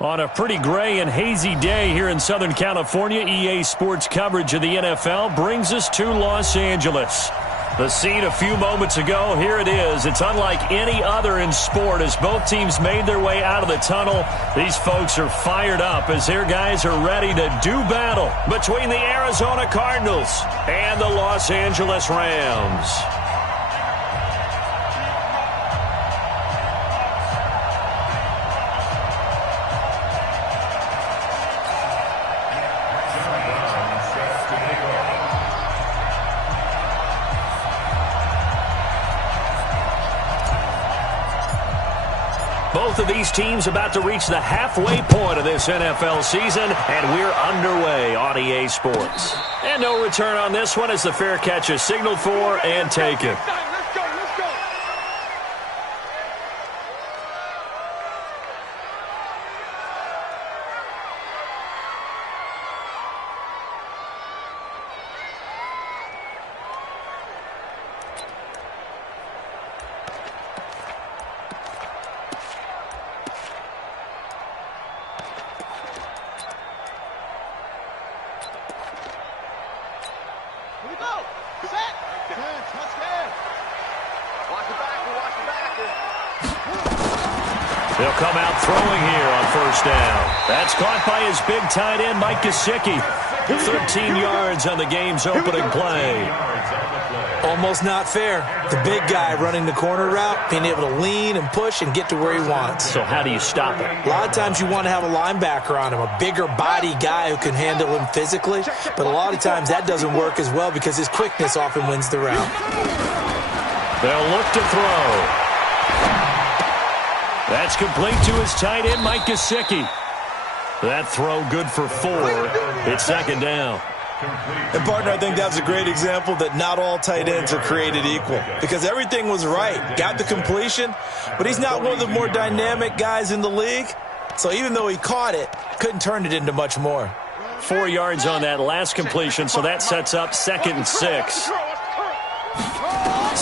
On a pretty gray and hazy day here in Southern California, EA Sports coverage of the NFL brings us to Los Angeles. The scene a few moments ago, here it is. It's unlike any other in sport as both teams made their way out of the tunnel. These folks are fired up as their guys are ready to do battle between the Arizona Cardinals and the Los Angeles Rams. Both of these teams about to reach the halfway point of this NFL season, and we're underway on EA Sports. And no return on this one as the fair catch is signaled for and taken. They'll come out throwing here on first down. That's caught by his big tight end, Mike Gesicki. 13 yards on the game's opening play. Almost not fair. The big guy running the corner route, being able to lean and push and get to where he wants. So how do you stop it? A lot of times you want to have a linebacker on him, a bigger body guy who can handle him physically. But a lot of times that doesn't work as well because his quickness often wins the route. They'll look to throw. That's complete to his tight end, Mike Gesicki. That throw good for 4. It's second down. And, partner, I think that's a great example that not all tight ends are created equal because everything was right. Got the completion, but he's not one of the more dynamic guys in the league. So even though he caught it, couldn't turn it into much more. 4 yards on that last completion, so that sets up 2nd and 6.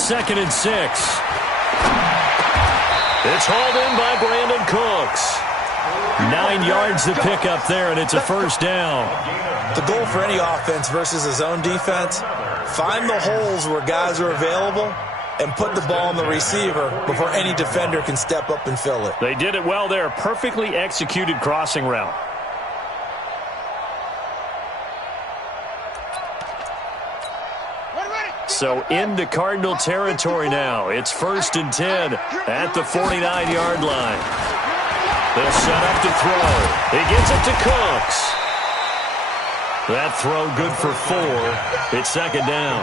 2nd and 6. It's hauled in by Brandon Cooks. 9 yards to pick up there, and it's a first down. The goal for any offense versus a zone defense, find the holes where guys are available and put the ball on the receiver before any defender can step up and fill it. They did it well there. Perfectly executed crossing route. So into Cardinal territory now. It's 1st and 10 at the 49-yard line. They'll set up to throw. He gets it to Cooks. That throw good for 4. It's second down.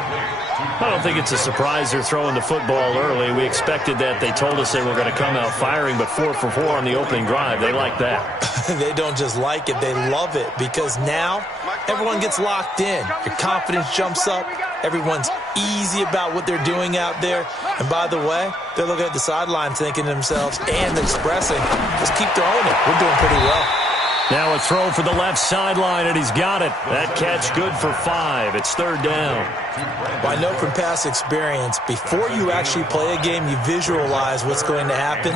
I don't think it's a surprise they're throwing the football early. We expected that. They told us they were going to come out firing, but 4 for 4 on the opening drive. They like that. They don't just like it. They love it because now everyone gets locked in. Your confidence jumps up. Everyone's easy about what they're doing out there. And by the way, they're looking at the sideline thinking to themselves and expressing, just keep throwing it. We're doing pretty well. Now a throw for the left sideline, and he's got it. That catch good for 5. It's 3rd down. Well, I know from past experience, before you actually play a game, you visualize what's going to happen.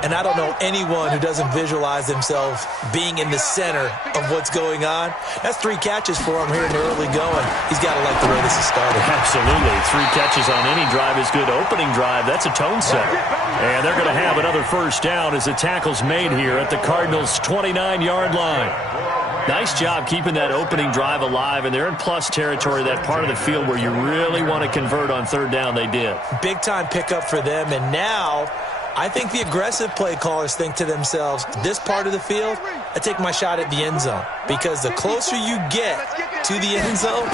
And I don't know anyone who doesn't visualize themselves being in the center of what's going on. That's 3 catches for him here in the early going. He's got to like the way this is started. Absolutely. 3 catches on any drive is good. Opening drive, that's a tone setter. And they're going to have another first down as the tackle's made here at the Cardinals' 29-yard line. Nice job keeping that opening drive alive, and they're in plus territory, that part of the field where you really want to convert on 3rd down. They did. Big-time pickup for them, and now I think the aggressive play callers think to themselves, this part of the field, I take my shot at the end zone, because the closer you get to the end zone,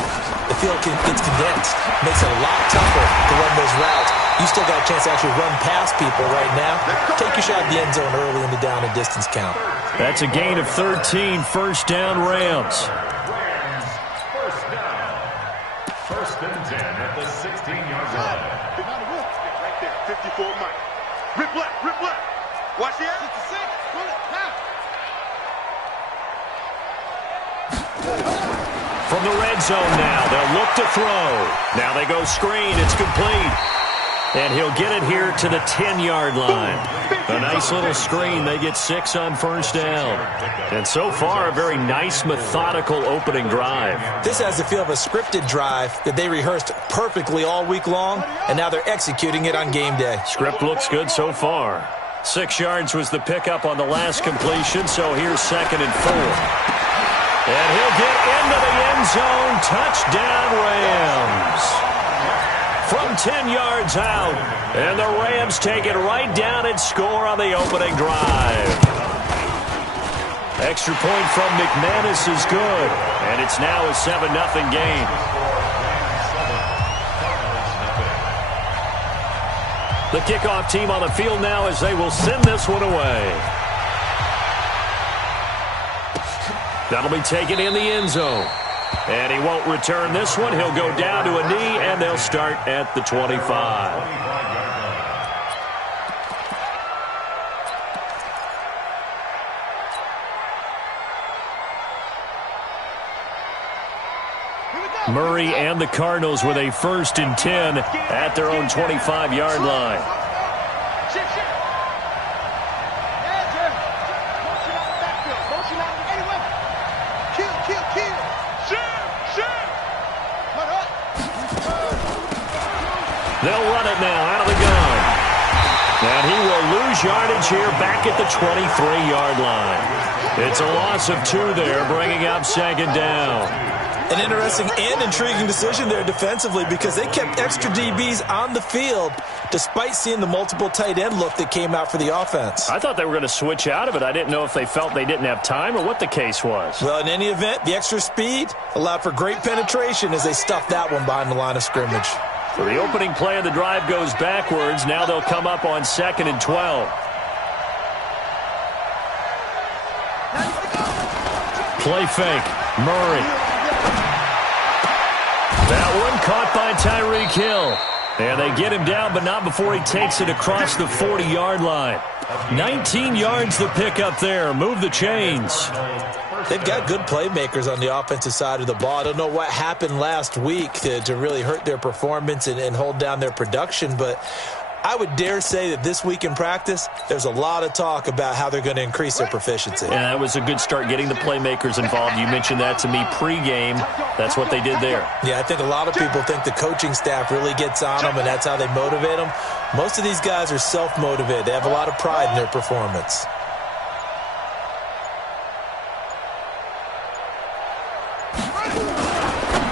the field gets condensed. Makes it a lot tougher to run those routes. You still got a chance to actually run past people right now. Take your shot at the end zone early in the down and distance count. That's a gain of 13, first down Rams. First and 10 at the 16-yard line. Right there, 54 Mike. Rip left. Watch the edge. 66. Pull it now. From the red zone now, they'll look to throw. Now they go screen. It's complete. And he'll get it here to the 10-yard line. A nice little screen. They get 6 on first down. And so far, a very nice, methodical opening drive. This has the feel of a scripted drive that they rehearsed perfectly all week long, and now they're executing it on game day. Script looks good so far. 6 yards was the pickup on the last completion, so here's 2nd and 4. And he'll get into the end zone. Touchdown, Rams. From 10 yards out. And the Rams take it right down and score on the opening drive. Extra point from McManus is good. And it's now a 7-0 game. The kickoff team on the field now as they will send this one away. That'll be taken in the end zone. And he won't return this one. He'll go down to a knee, and they'll start at the 25. Murray and the Cardinals with a 1st and 10 at their own 25-yard line. They'll run it now out of the gun. And he will lose yardage here back at the 23-yard line. It's a loss of 2 there, bringing up 2nd down. An interesting and intriguing decision there defensively because they kept extra DBs on the field despite seeing the multiple tight end look that came out for the offense. I thought they were going to switch out of it. I didn't know if they felt they didn't have time or what the case was. Well, in any event, the extra speed allowed for great penetration as they stuffed that one behind the line of scrimmage. So the opening play of the drive goes backwards. Now they'll come up on 2nd and 12. Play fake. Murray. That one caught by Tyreek Hill. And they get him down, but not before he takes it across the 40-yard line. 19 yards to pick up there. Move the chains. They've got good playmakers on the offensive side of the ball. I don't know what happened last week to really hurt their performance and hold down their production, but I would dare say that this week in practice, there's a lot of talk about how they're going to increase their proficiency. Yeah, that was a good start getting the playmakers involved. You mentioned that to me pregame. That's what they did there. Yeah, I think a lot of people think the coaching staff really gets on them, and that's how they motivate them. Most of these guys are self-motivated. They have a lot of pride in their performance.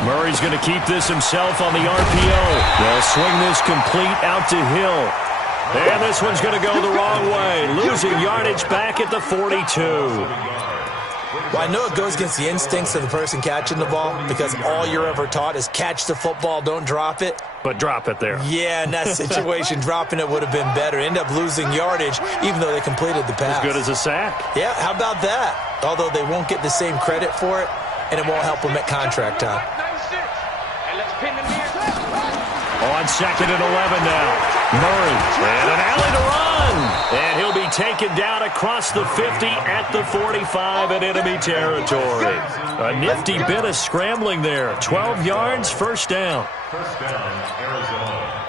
Murray's going to keep this himself on the RPO. They'll swing this complete out to Hill. And this one's going to go the wrong way. Losing yardage back at the 42. Well, I know it goes against the instincts of the person catching the ball because all you're ever taught is catch the football, don't drop it. But drop it there. Yeah, in that situation, dropping it would have been better. End up losing yardage even though they completed the pass. As good as a sack. Yeah, how about that? Although they won't get the same credit for it, and it won't help them at contract time. On 2nd and 11 now. Murray and an alley to run. And he'll be taken down across the 50 at the 45 in enemy territory. A nifty bit of scrambling there. 12 yards, 1st down. First down, Arizona.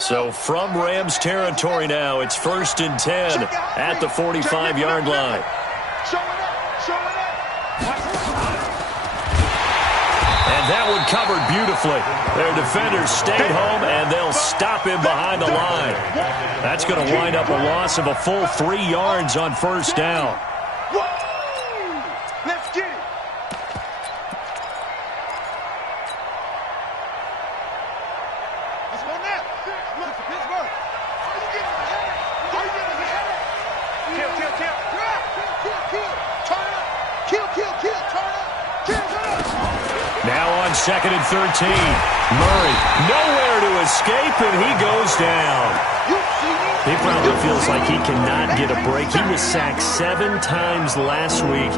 So from Rams territory now, it's 1st and 10 at the 45-yard line. And that one covered beautifully. Their defenders stayed home, and they'll stop him behind the line. That's going to wind up a loss of a full 3 yards on 1st down. Let's get it. Now on 2nd and 13. Murray nowhere to escape, and he goes down. He probably feels like he cannot get a break. He was sacked 7 times last week.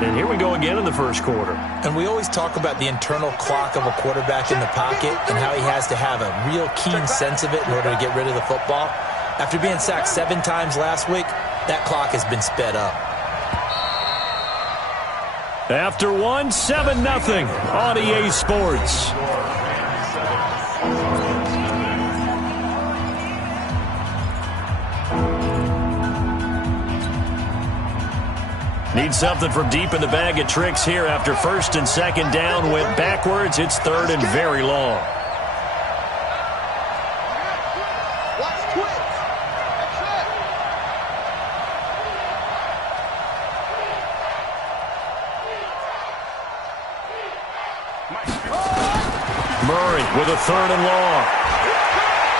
And here we go again in the first quarter. And we always talk about the internal clock of a quarterback in the pocket and how he has to have a real keen sense of it in order to get rid of the football. After being sacked 7 times last week, that clock has been sped up. After 7-0 on EA Sports. Need something from deep in the bag of tricks here after first and second down went backwards. It's third and very long. Murray with a third and long.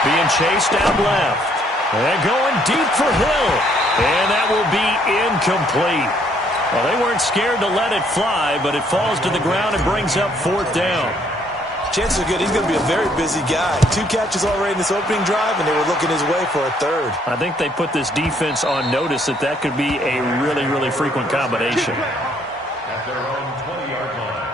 Being chased out left. And going deep for Hill. And that will be incomplete. Well, they weren't scared to let it fly, but it falls to the ground and brings up fourth down. Chances are good he's going to be a very busy guy. 2 catches already in this opening drive, and they were looking his way for a third. I think they put this defense on notice that could be a really, really frequent combination. At their own 20-yard line.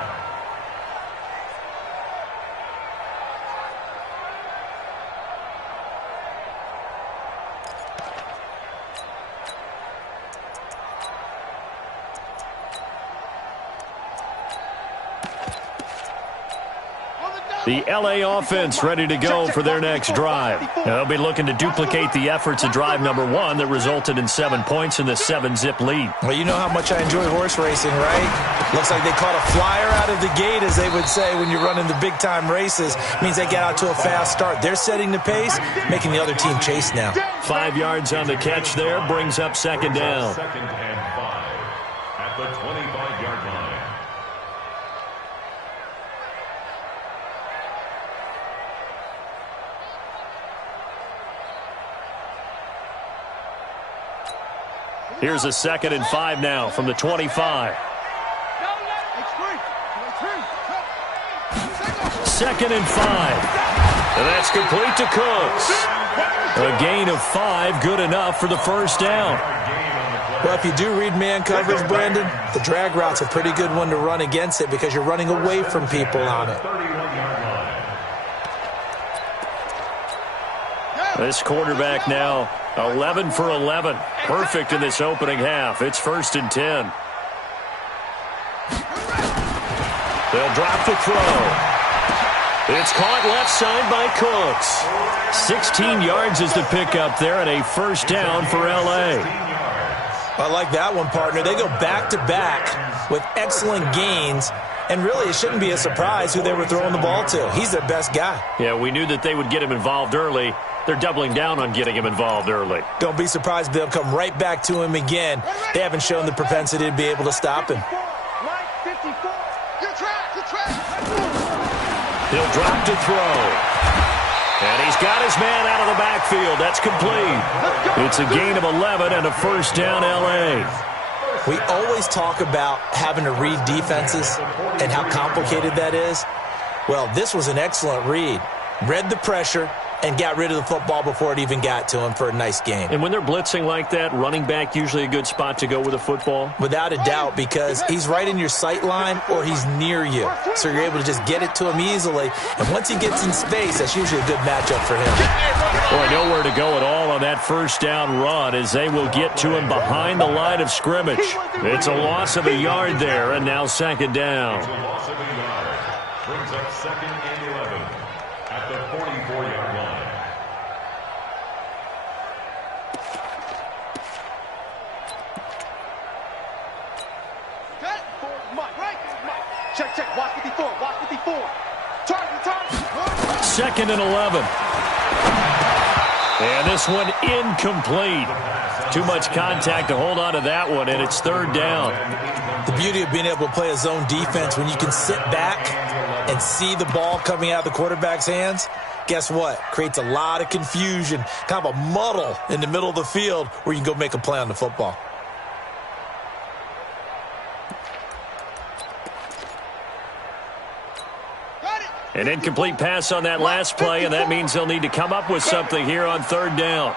The L.A. offense ready to go for their next drive. They'll be looking to duplicate the efforts of drive number 1 that resulted in 7 points in the 7-zip lead. Well, you know how much I enjoy horse racing, right? Looks like they caught a flyer out of the gate, as they would say when you're running the big-time races. Means they get out to a fast start. They're setting the pace, making the other team chase now. 5 yards on the catch there, brings up second down. Second and 5 at the 25-yard line. Here's a 2nd and 5 now from the 25. 2nd and 5. And that's complete to Cooks. A gain of 5, good enough for the first down. Well, if you do read man coverage, Brandon, the drag route's a pretty good one to run against it because you're running away from people on it. This quarterback now 11 for 11. Perfect in this opening half. It's 1st and 10. They'll drop the throw. It's caught left side by Cooks. 16 yards is the pickup there and a first down for L.A. I like that one, partner. They go back-to-back with excellent gains. And really, it shouldn't be a surprise who they were throwing the ball to. He's their best guy. Yeah, we knew that they would get him involved early. They're doubling down on getting him involved early. Don't be surprised if they'll come right back to him again. They haven't shown the propensity to be able to stop him. He'll drop to throw. And he's got his man out of the backfield. That's complete. It's a gain of 11 and a first down L.A. We always talk about having to read defenses and how complicated that is. Well, this was an excellent read. Read the pressure and got rid of the football before it even got to him for a nice game. And when they're blitzing like that, running back usually a good spot to go with a football? Without a doubt, because he's right in your sight line or he's near you. So you're able to just get it to him easily. And once he gets in space, that's usually a good matchup for him. Boy, nowhere to go at all on that first down run as they will get to him behind the line of scrimmage. It's a loss of a yard there, and now second down. It's a loss of a yard. Brings up 2nd and 11 at the 44-yard line. Check. Watch 54. Watch 54. Target. 2nd and 11. And this one incomplete. Too much contact to hold on to that one, and it's third down. The beauty of being able to play a zone defense when you can sit back and see the ball coming out of the quarterback's hands, guess what? Creates a lot of confusion, kind of a muddle in the middle of the field where you can go make a play on the football. An incomplete pass on that last play, and that means they'll need to come up with something here on third down.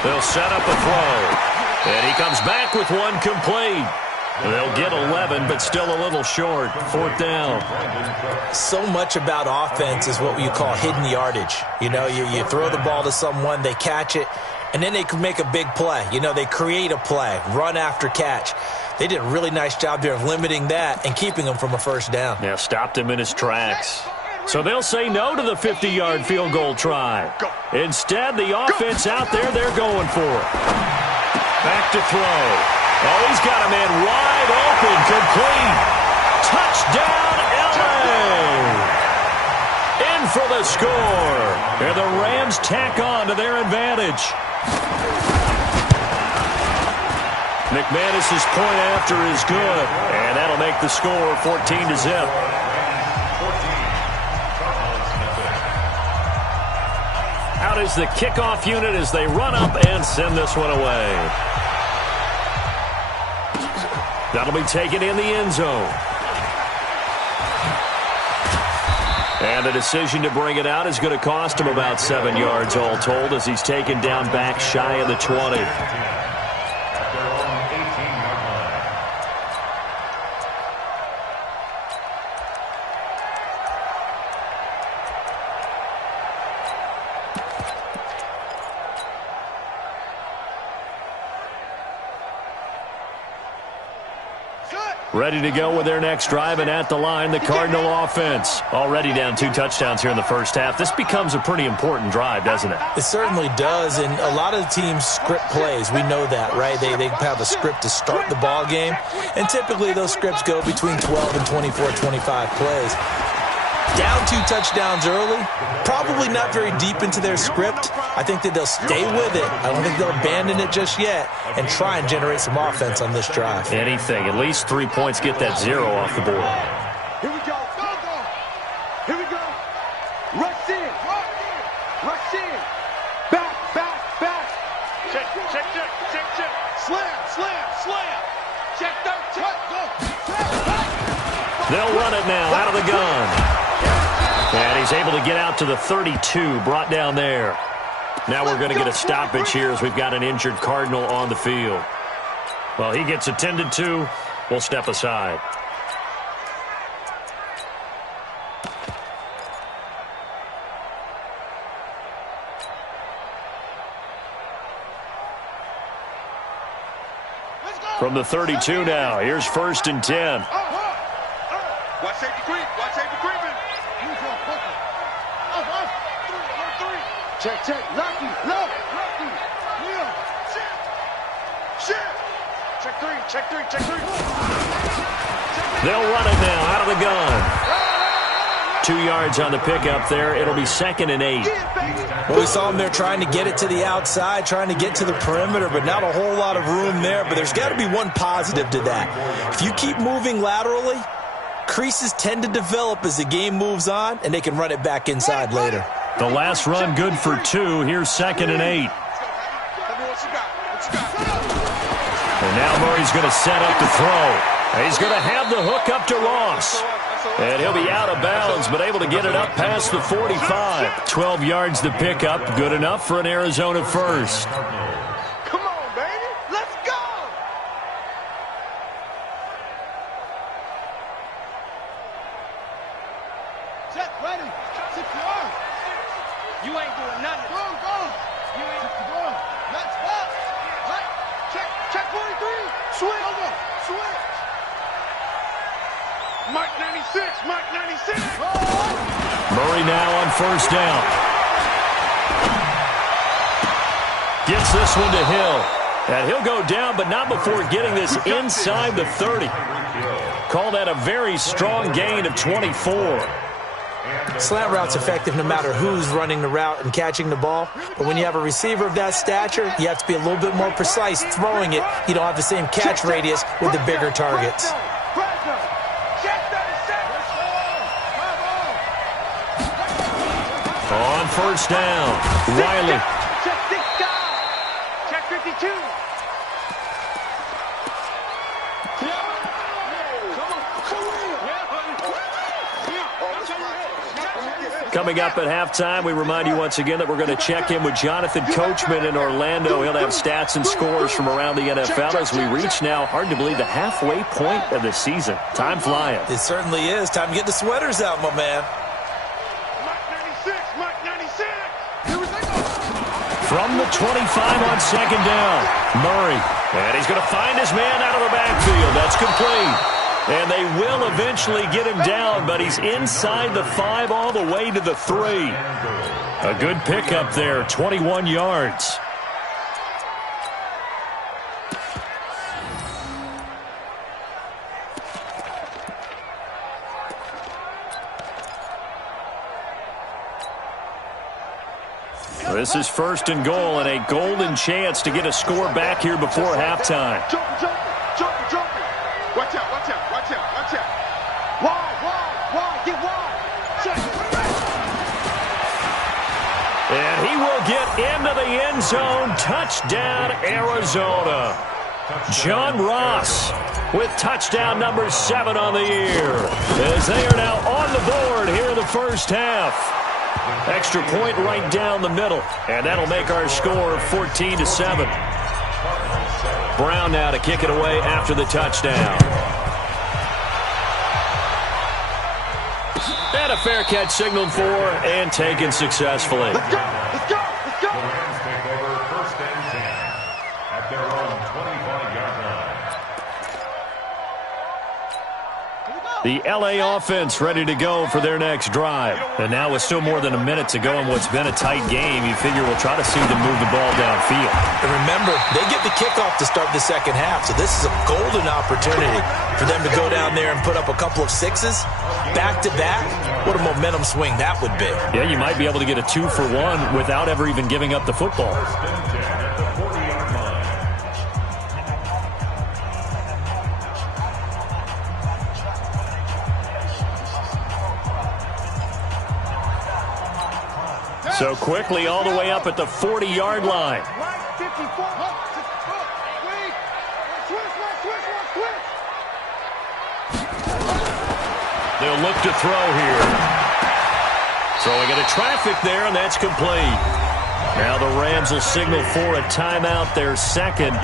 They'll set up a throw. And he comes back with one complete. They'll get 11, but still a little short. 4th down. So much about offense is what you call hidden yardage. You know, you throw the ball to someone, they catch it, and then they can make a big play. You know, they create a play, run after catch. They did a really nice job there of limiting that and keeping him from a first down. Yeah, stopped him in his tracks. So they'll say no to the 50-yard field goal try. Instead, the offense out there, they're going for it. Back to throw. Oh, he's got a man wide open, complete. Touchdown, L.A. In for the score. And the Rams tack on to their advantage. McManus's point after is good. And that'll make the score 14-0. Out is the kickoff unit as they run up and send this one away. That'll be taken in the end zone. And the decision to bring it out is going to cost him about 7 yards all told as he's taken down back shy of the 20. Ready to go with their next drive, and at the line, the Cardinal offense. Already down 2 touchdowns here in the first half. This becomes a pretty important drive, doesn't it? It certainly does, and a lot of the teams script plays. We know that, right? They have a script to start the ball game, and typically those scripts go between 12 and 24, 25 plays. Down 2 touchdowns early, probably not very deep into their script. I think that they'll stay with it. I don't think they'll abandon it just yet and try and generate some offense on this drive. Anything. At least 3 points, get that 0 off the board. Here we go. Here we go. Rush in. Rush in. Back. Check. Slam. Check. Go. They'll run it now out of the gun. And he's able to get out to the 32, brought down there. Now we're going to get a stoppage here as we've got an injured Cardinal on the field. Well, he gets attended to. We'll step aside. From the 32 now, here's 1st and 10. Watch safety creep. Creeping. Check. Lucky. Yeah. Shit. Check three. They'll run it now out of the gun. 2 yards on the pickup there. It'll be 2nd and 8. Well, we saw them there trying to get it to the outside, trying to get to the perimeter, but not a whole lot of room there. But there's got to be one positive to that. If you keep moving laterally, creases tend to develop as the game moves on, and they can run it back inside later. The last run good for 2. Here's 2nd and 8. And now Murray's going to set up to throw. He's going to have the hook up to Ross. And he'll be out of bounds, but able to get it up past the 45. 12 yards to pick up. Good enough for an Arizona first. Come on, baby. Let's go. Set, ready. CPR. You ain't doing nothing. Go. You ain't going. Let's go. Check 43. Switch. Mike 96. Murray now on 1st down. Gets this one to Hill. And he'll go down, but not before getting this inside the 30. Call that a very strong gain of 24. Slant route's effective no matter who's running the route and catching the ball. But when you have a receiver of that stature, you have to be a little bit more precise throwing it. You don't have the same catch radius with the bigger targets. On 1st down, Riley. Check 52. Coming up at halftime, we remind you once again that we're going to check in with Jonathan Coachman in Orlando. He'll have stats and scores from around the NFL as we reach now, hard to believe, the halfway point of the season. Time flying. It certainly is. Time to get the sweaters out, my man. From the 25 on second down, Murray. And he's going to find his man out of the backfield. That's complete. And they will eventually get him down, but he's inside the 5 all the way to the 3. A good pickup there, 21 yards. This is first and goal and a golden chance to get a score back here before halftime. Jumper. Watch out. Wide. Get wide. Check. And he will get into the end zone. Touchdown, Arizona. John Ross with touchdown number 7 on the year, as they are now on the board here in the first half. Extra point right down the middle, and that'll make our score 14-7. Brown now to kick it away after the touchdown. And a fair catch signaled for and taken successfully. Let's go. The Rams take over first and 10 at their own 25-yard line. The L.A. offense ready to go for their next drive. And now with still more than a minute to go in what's been a tight game, you figure we'll try to see them move the ball downfield. And remember, they get the kickoff to start the second half, so this is a golden opportunity for them to go down there and put up a couple of 6s back-to-back. What a momentum swing that would be. Yeah, you might be able to get a 2-for-1 without ever even giving up the football. First and 10 at the 40-yard line. So quickly all the way up at the 40-yard line. Right, 54. Wait. Switch. They'll look to throw here. Throwing into traffic there, and that's complete. Now the Rams will signal for a timeout, their second.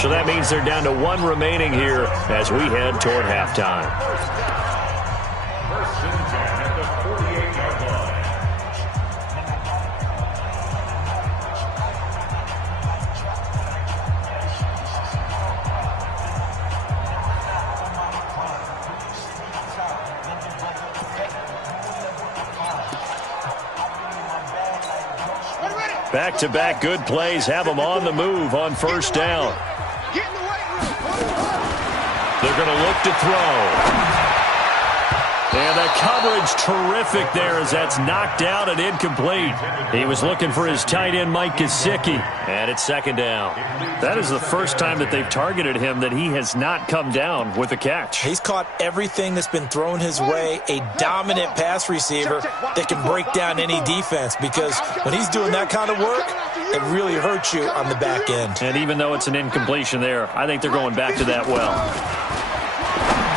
So that means they're down to 1 remaining here as we head toward halftime. First and 10 at the 48-yard line. Back-to-back good plays have them on the move on first down. Get in the weight room. They're going to look to throw. And the coverage terrific there as that's knocked out and incomplete. He was looking for his tight end, Mike Gesicki. And it's second down. That is the first time that they've targeted him that he has not come down with a catch. He's caught everything that's been thrown his way, a dominant pass receiver that can break down any defense, because when he's doing that kind of work, it really hurts you on the back end. And even though it's an incompletion there, I think they're going back to that well.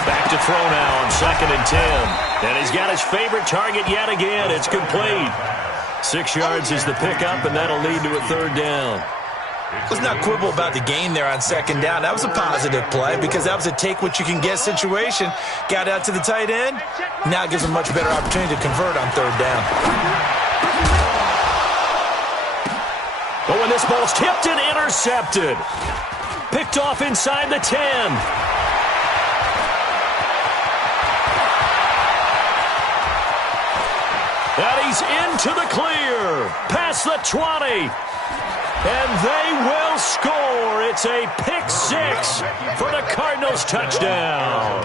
Back to throw now on second and 10. And he's got his favorite target yet again. It's complete. 6 yards is the pickup, and that'll lead to a third down. Let's not quibble about the gain there on second down. That was a positive play because that was a take-what-you-can-get situation. Got out to the tight end. Now it gives him a much better opportunity to convert on third down. Oh, and this ball's tipped and intercepted. Picked off inside the 10. And he's into the clear. Past the 20. And they will score. It's a pick 6 for the Cardinals touchdown.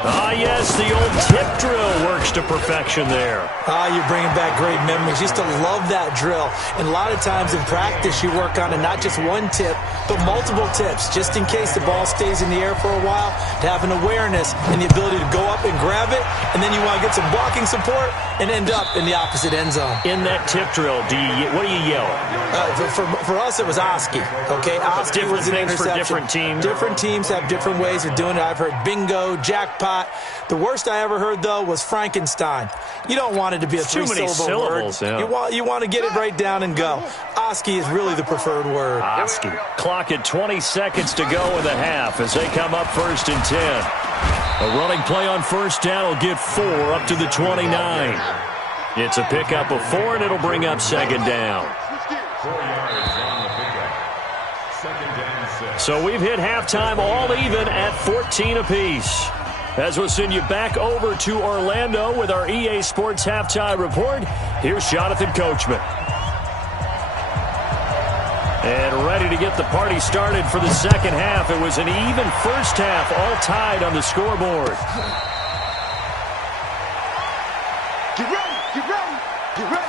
Ah, yes, the old tip drill works to perfection there. You're bringing back great memories. Used to love that drill. And a lot of times in practice, you work on it, not just one tip, but multiple tips, just in case the ball stays in the air for a while, to have an awareness and the ability to go up and grab it, and then you want to get some blocking support and end up in the opposite end zone. In that tip drill, what do you yell? For us, it was Oski. Okay, Oski was an interception. For different teams. Different teams have different ways of doing it. I've heard bingo, jackpot. The worst I ever heard, though, was Frankenstein. You don't want it to be a three-syllable word. Yeah. You want to get it right down and go. Oski is really the preferred word. Oski. Clock at 20 seconds to go in the half as they come up 1st and 10. A running play on first down will get 4 up to the 29. It's a pickup of 4, and it'll bring up 2nd down. 4 yards on the pickup. 2nd down 6. So we've hit halftime all even at 14 apiece. As we'll send you back over to Orlando with our EA Sports Halftime Report, here's Jonathan Coachman. And ready to get the party started for the second half. It was an even first half, all tied on the scoreboard. Get ready, get ready, get ready.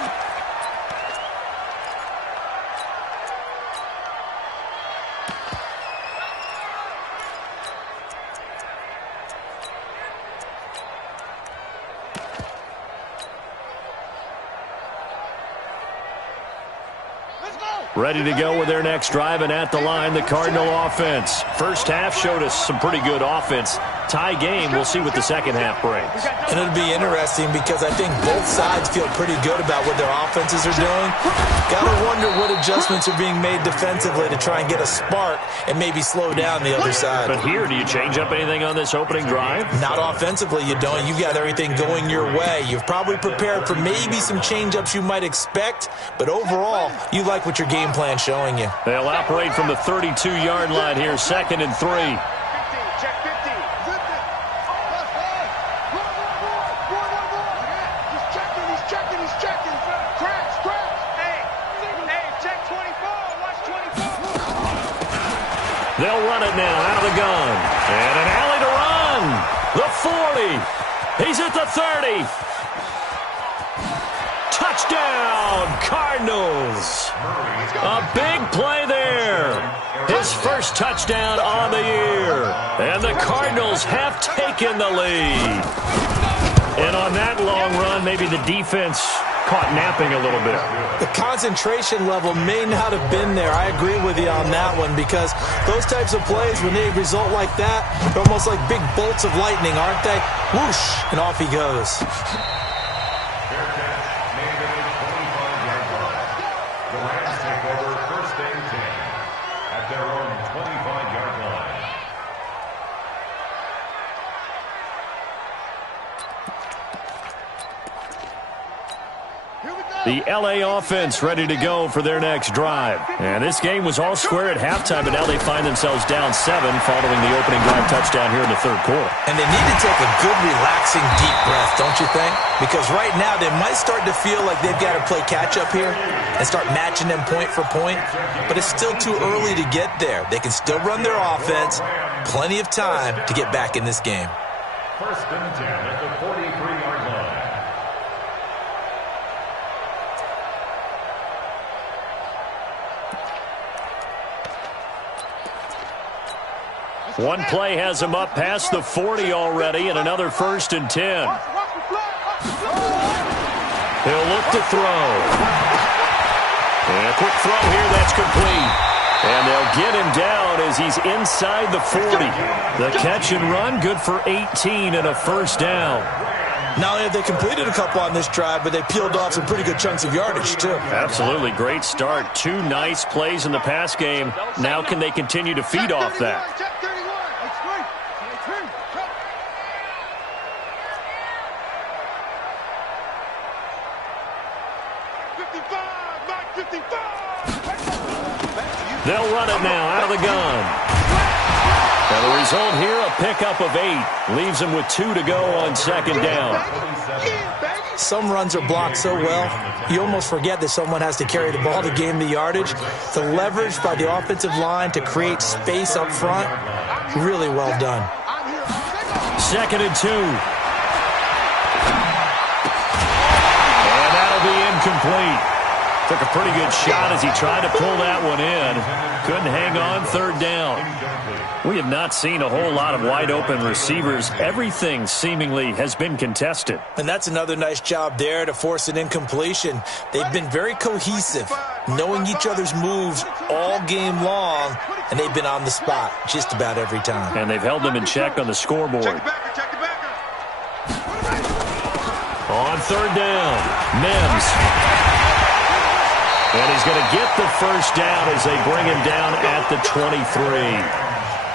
Ready to go with their next drive, and at the line, the Cardinal offense. First half showed us some pretty good offense. Tie game, we'll see what the second half brings. And it'll be interesting because I think both sides feel pretty good about what their offenses are doing. Got to wonder what adjustments are being made defensively to try and get a spark and maybe slow down the other side. But here, do you change up anything on this opening drive? Not offensively, you don't. You've got everything going your way. You've probably prepared for maybe some change-ups you might expect, but overall, you like what your game plan's showing you. They'll operate from the 32-yard line here, 2nd and 3. Check 15. He's checking. Crash. Hey, check 24. Watch 24. They'll run it now out of the gun. And an alley to run. The 40. He's at the 30. Touchdown, Cardinals. A big play there. His first touchdown on the year. And the Cardinals have taken the lead. And on that long run, maybe the defense caught napping a little bit. The concentration level may not have been there. I agree with you on that one because those types of plays, when they result like that, they're almost like big bolts of lightning, aren't they? Whoosh, and off he goes. The L.A. offense ready to go for their next drive. And this game was all square at halftime, but now they find themselves down 7 following the opening drive touchdown here in the third quarter. And they need to take a good, relaxing, deep breath, don't you think? Because right now they might start to feel like they've got to play catch-up here and start matching them point for point. But it's still too early to get there. They can still run their offense. Plenty of time to get back in this game. 1st and 10 at the 43-yard line. One play has him up past the 40 already, and another 1st and 10. He'll look to throw. And a quick throw here, that's complete. And they'll get him down as he's inside the 40. The catch and run, good for 18 and a 1st down. Not only have they completed a couple on this drive, but they peeled off some pretty good chunks of yardage, too. Absolutely. Great start. 2 nice plays in the pass game. Now can they continue to feed off that? Check 31. That's great. They'll run it now out of the gun. And the result here, a pickup of 8. Leaves them with 2 to go on 2nd down. Some runs are blocked so well, you almost forget that someone has to carry the ball to gain the yardage. The leverage by the offensive line to create space up front, really well done. 2nd and 2. And that'll be incomplete. Took a pretty good shot as he tried to pull that one in. Couldn't hang on third down. We have not seen a whole lot of wide-open receivers. Everything seemingly has been contested. And that's another nice job there to force an incompletion. They've been very cohesive, knowing each other's moves all game long, and they've been on the spot just about every time. And they've held them in check on the scoreboard. On third down, Mims. And he's going to get the first down as they bring him down at the 23.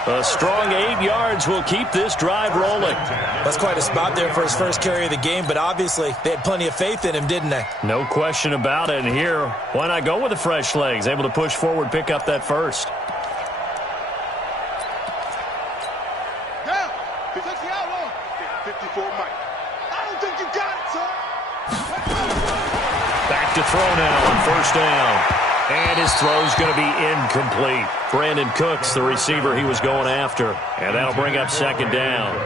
A strong 8 yards will keep this drive rolling. That's quite a spot there for his first carry of the game, but obviously they had plenty of faith in him, didn't they? No question about it. And here, why not go with the fresh legs? Able to push forward, pick up that first. Down. 60 out long. 54 Mike. I don't think you got it, son. Back to throw now on first down. And his throw's going to be incomplete. Brandon Cooks, the receiver he was going after. And that'll bring up second down.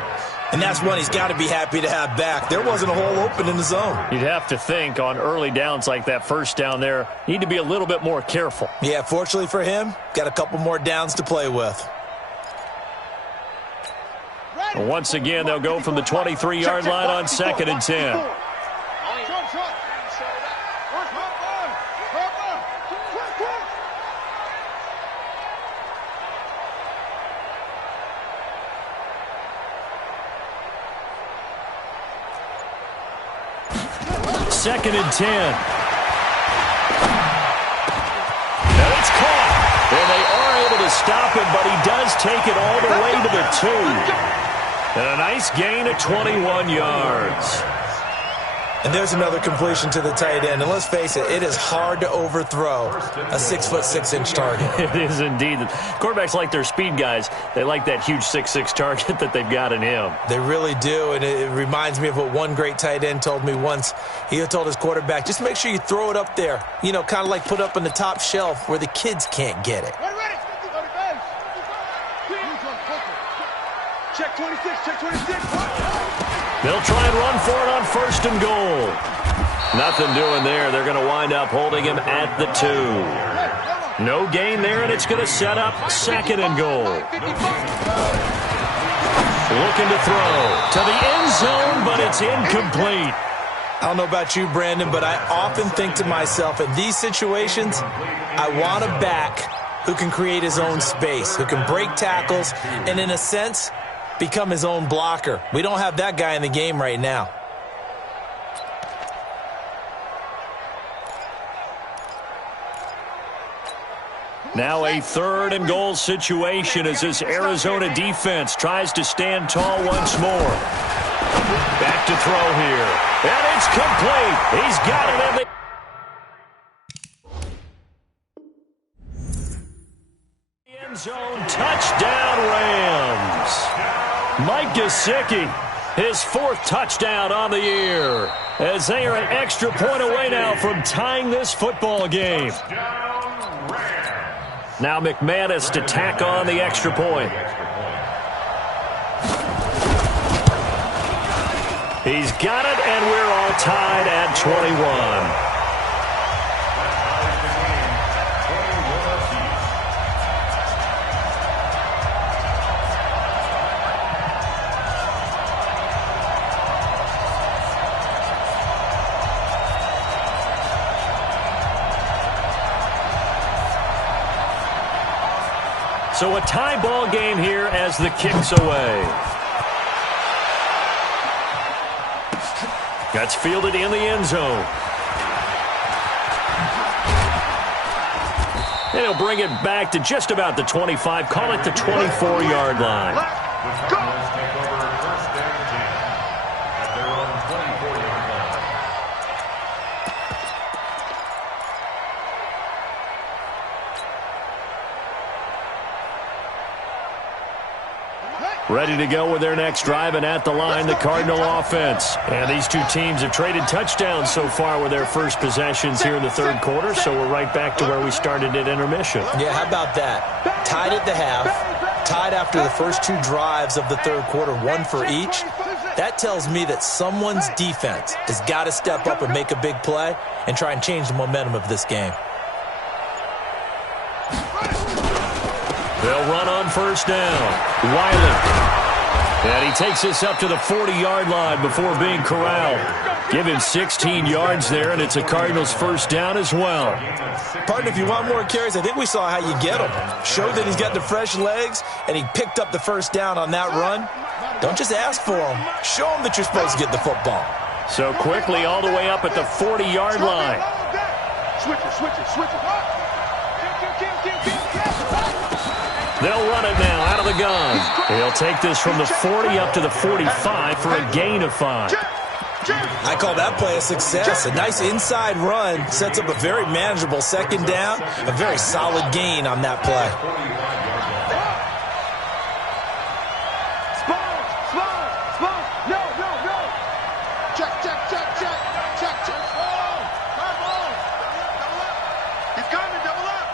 And that's one he's got to be happy to have back. There wasn't a hole open in the zone. You'd have to think on early downs like that first down there, need to be a little bit more careful. Yeah, fortunately for him, got a couple more downs to play with. Once again, they'll go from the 23-yard line on second and 10. Second and 10. Now it's caught. And they are able to stop him, but he does take it all the way to the 2. And a nice gain of 21 yards. And there's another completion to the tight end. And let's face it, it is hard to overthrow a 6'6" target. It is indeed. Quarterbacks like their speed guys. They like that huge 6'6" target that they've got in him. They really do, and it reminds me of what one great tight end told me once. He told his quarterback, just make sure you throw it up there. You know, kind of like put up on the top shelf where the kids can't get it. Check 26, check 26. They'll try and run for it on first and goal. Nothing doing there. They're going to wind up holding him at the 2. No gain there, and it's going to set up second and goal. Looking to throw to the end zone, but it's incomplete. I don't know about you, Brandon, but I often think to myself, in these situations, I want a back who can create his own space, who can break tackles, and in a sense, become his own blocker. We don't have that guy in the game right now. Now a third and goal situation as this Arizona defense tries to stand tall once more. Back to throw here. And it's complete. He's got it in the end zone. Touchdown, Rams. Mike Gesicki, his 4th touchdown on the year, as they are an extra point away now from tying this football game. Now McManus to tack on the extra point. He's got it, and we're all tied at 21. So a tie ball game here as the kick's away. That's fielded in the end zone. And he'll bring it back to just about the 25. Call it the 24-yard line. Let's go. Take over first and 10 at their own 24-yard line. Ready to go with their next drive, and at the line, the Cardinal offense. And these two teams have traded touchdowns so far with their first possessions here in the third quarter, so we're right back to where we started at intermission. Yeah, how about that? Tied at the half, tied after the first 2 drives of the third quarter, 1 for each. That tells me that someone's defense has got to step up and make a big play and try and change the momentum of this game. They'll run on first down. Wiley. And he takes this up to the 40-yard line before being corralled. Give him 16 yards there, and it's a Cardinals first down as well. Partner, if you want more carries, I think we saw how you get him. Showed that he's got the fresh legs, and he picked up the first down on that run. Don't just ask for him. Show him that you're supposed to get the football. So quickly all the way up at the 40-yard line. Switch it. They'll run it now out of the gun. He'll take this from the 40 up to the 45 for a gain of 5. I call that play a success. A nice inside run sets up a very manageable second down. A very solid gain on that play. No. Check. Come on. He's coming, double up.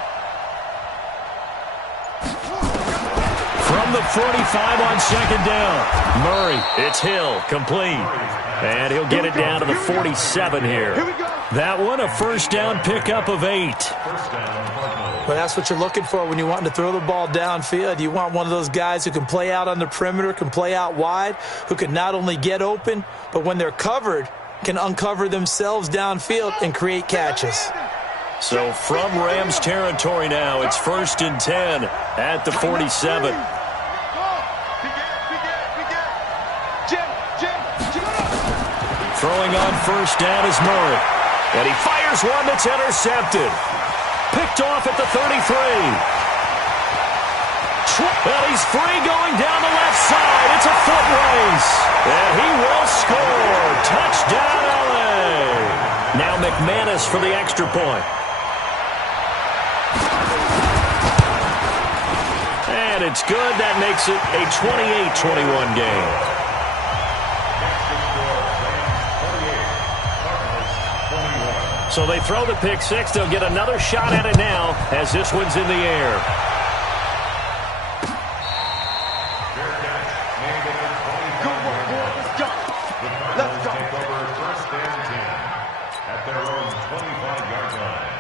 From the 45 on second down. Murray, it's Hill, complete. And he'll get it down to the 47 here. That one, a first down pickup of 8. Well, that's what you're looking for when you want to throw the ball downfield. You want one of those guys who can play out on the perimeter, can play out wide, who can not only get open, but when they're covered, can uncover themselves downfield and create catches. So from Rams territory now, it's 1st and 10 at the 47. Throwing on first down is Murray. And he fires one that's intercepted. Picked off at the 33. Well, he's free going down the left side. It's a foot race. And he will score. Touchdown, LA. Now McManus for the extra point. And it's good. That makes it a 28-21 game. So they throw the pick six. They'll get another shot at it now as this one's in the air. Let's go. Take over 1st and 10 at their own 25-yard line.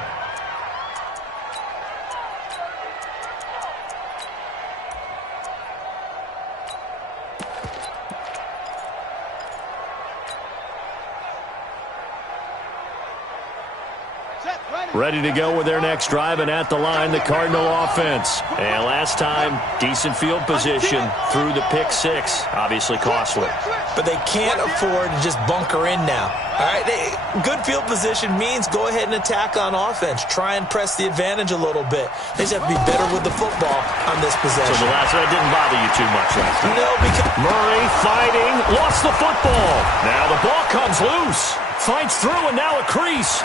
Ready to go with their next drive, and at the line, the Cardinal offense. And last time, decent field position through the pick six. Obviously costly. But they can't afford to just bunker in now. All right, good field position means go ahead and attack on offense. Try and press the advantage a little bit. They just have to be better with the football on this possession. So the last one didn't bother you too much last time. No, because Murray fighting, lost the football. Now the ball comes loose. Fights through, and now a crease.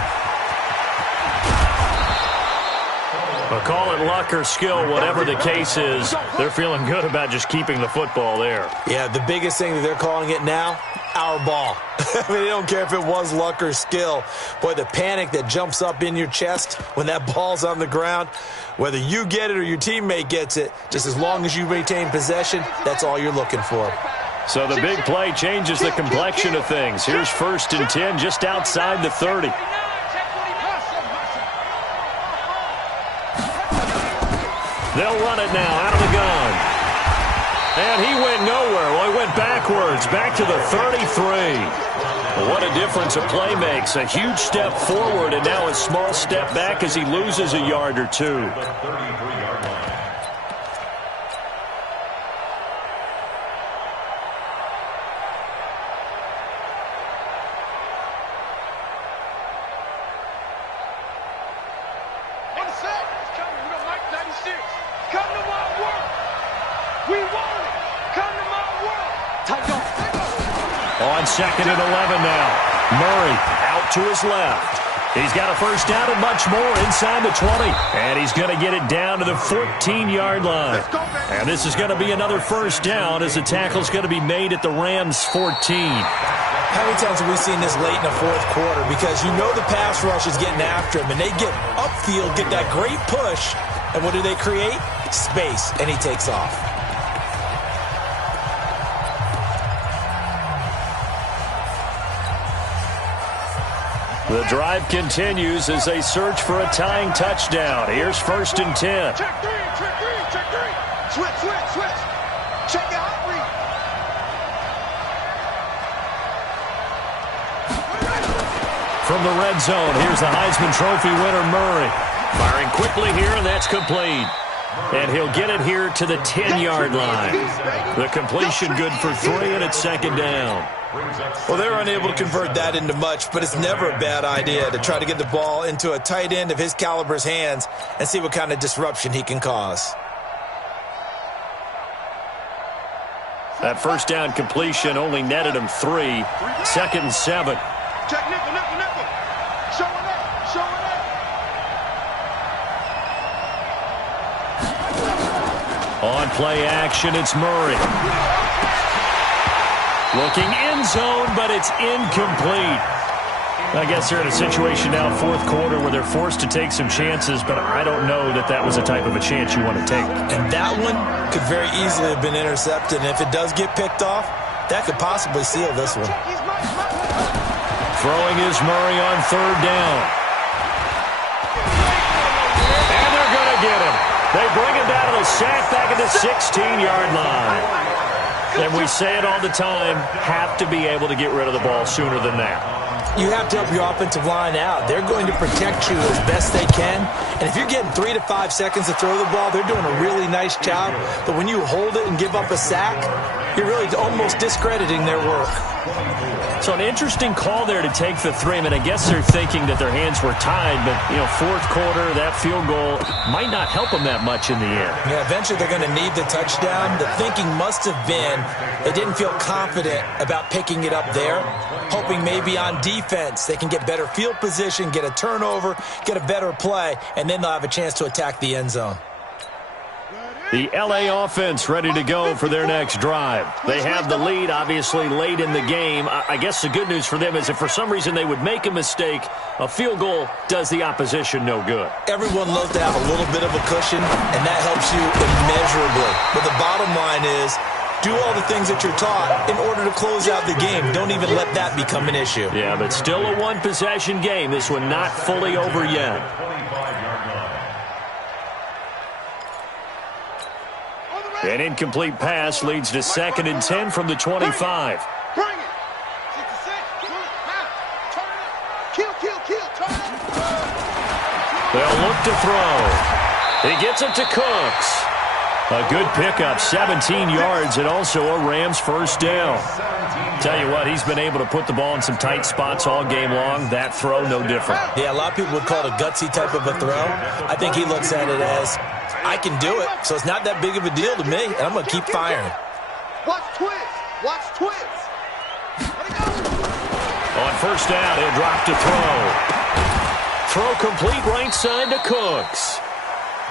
But call it luck or skill, whatever the case is, they're feeling good about just keeping the football there. Yeah, the biggest thing that they're calling it now, our ball. I mean, they don't care if it was luck or skill. Boy, the panic that jumps up in your chest when that ball's on the ground, whether you get it or your teammate gets it, just as long as you retain possession, that's all you're looking for. So the big play changes the complexion of things. Here's 1st and 10 just outside the 30. They'll run it now out of the gun. And he went nowhere. Well, he went backwards, back to the 33. What a difference a play makes. A huge step forward and now a small step back as he loses a yard or two. On 2nd and 11 now. Murray out to his left. He's got a first down and much more inside the 20. And he's going to get it down to the 14-yard line. And this is going to be another first down as the tackle's going to be made at the Rams' 14. How many times have we seen this late in the fourth quarter? Because you know the pass rush is getting after him, and they get upfield, get that great push, and what do they create? Space, and he takes off. The drive continues as they search for a tying touchdown. Here's 1st and 10. Check three, check three, check three. Switch, switch, switch. Check out, read. From the red zone, here's the Heisman Trophy winner, Murray. Firing quickly here, and that's complete. And he'll get it here to the 10-yard line. The completion good for 3, and it's 2nd down. Well, they were unable to convert that into much, but it's never a bad idea to try to get the ball into a tight end of his caliber's hands and see what kind of disruption he can cause. That 1st down completion only netted him 3. 2nd and 7. Check nickel, nickel, nickel. Showing up, showing up. On play action, it's Murray. Looking end zone, but it's incomplete. I guess they're in a situation now, 4th quarter, where they're forced to take some chances, but I don't know that that was the type of a chance you want to take. And that one could very easily have been intercepted, and if it does get picked off, that could possibly seal this one. Throwing is Murray on 3rd down. And they're going to get him. They bring him down to the sack back at the 16-yard line. And we say it all the time, have to be able to get rid of the ball sooner than that. You have to help your offensive line out. They're going to protect you as best they can. And if you're getting 3 to 5 seconds to throw the ball, they're doing a really nice job. But when you hold it and give up a sack, you're really almost discrediting their work. So an interesting call there to take the 3. I mean, I guess they're thinking that their hands were tied, but, 4th quarter, that field goal might not help them that much in the end. Yeah, eventually they're going to need the touchdown. The thinking must have been they didn't feel confident about picking it up there, hoping maybe on defense they can get better field position, get a turnover, get a better play, and then they'll have a chance to attack the end zone. The LA offense ready to go for their next drive. They have the lead, obviously, late in the game. I guess the good news for them is if for some reason they would make a mistake, a field goal does the opposition no good. Everyone loves to have a little bit of a cushion, and that helps you immeasurably. But the bottom line is, do all the things that you're taught in order to close out the game. Don't even let that become an issue. Yeah, but still a one-possession game. This one not fully over yet. An incomplete pass leads to 2nd and 10 from the 25. Bring it. 66. Turn it. Kill. Turn it. They'll look to throw. He gets it to Cooks. A good pickup, 17 yards, and also a Rams 1st down. Tell you what, he's been able to put the ball in some tight spots all game long. That throw, no different. Yeah, a lot of people would call it a gutsy type of a throw. I think he looks at it as, I can do it, so it's not that big of a deal to me, and I'm going to keep firing. Watch twist. Watch twist. On 1st down, he'll drop to throw. Throw complete right side to Cooks.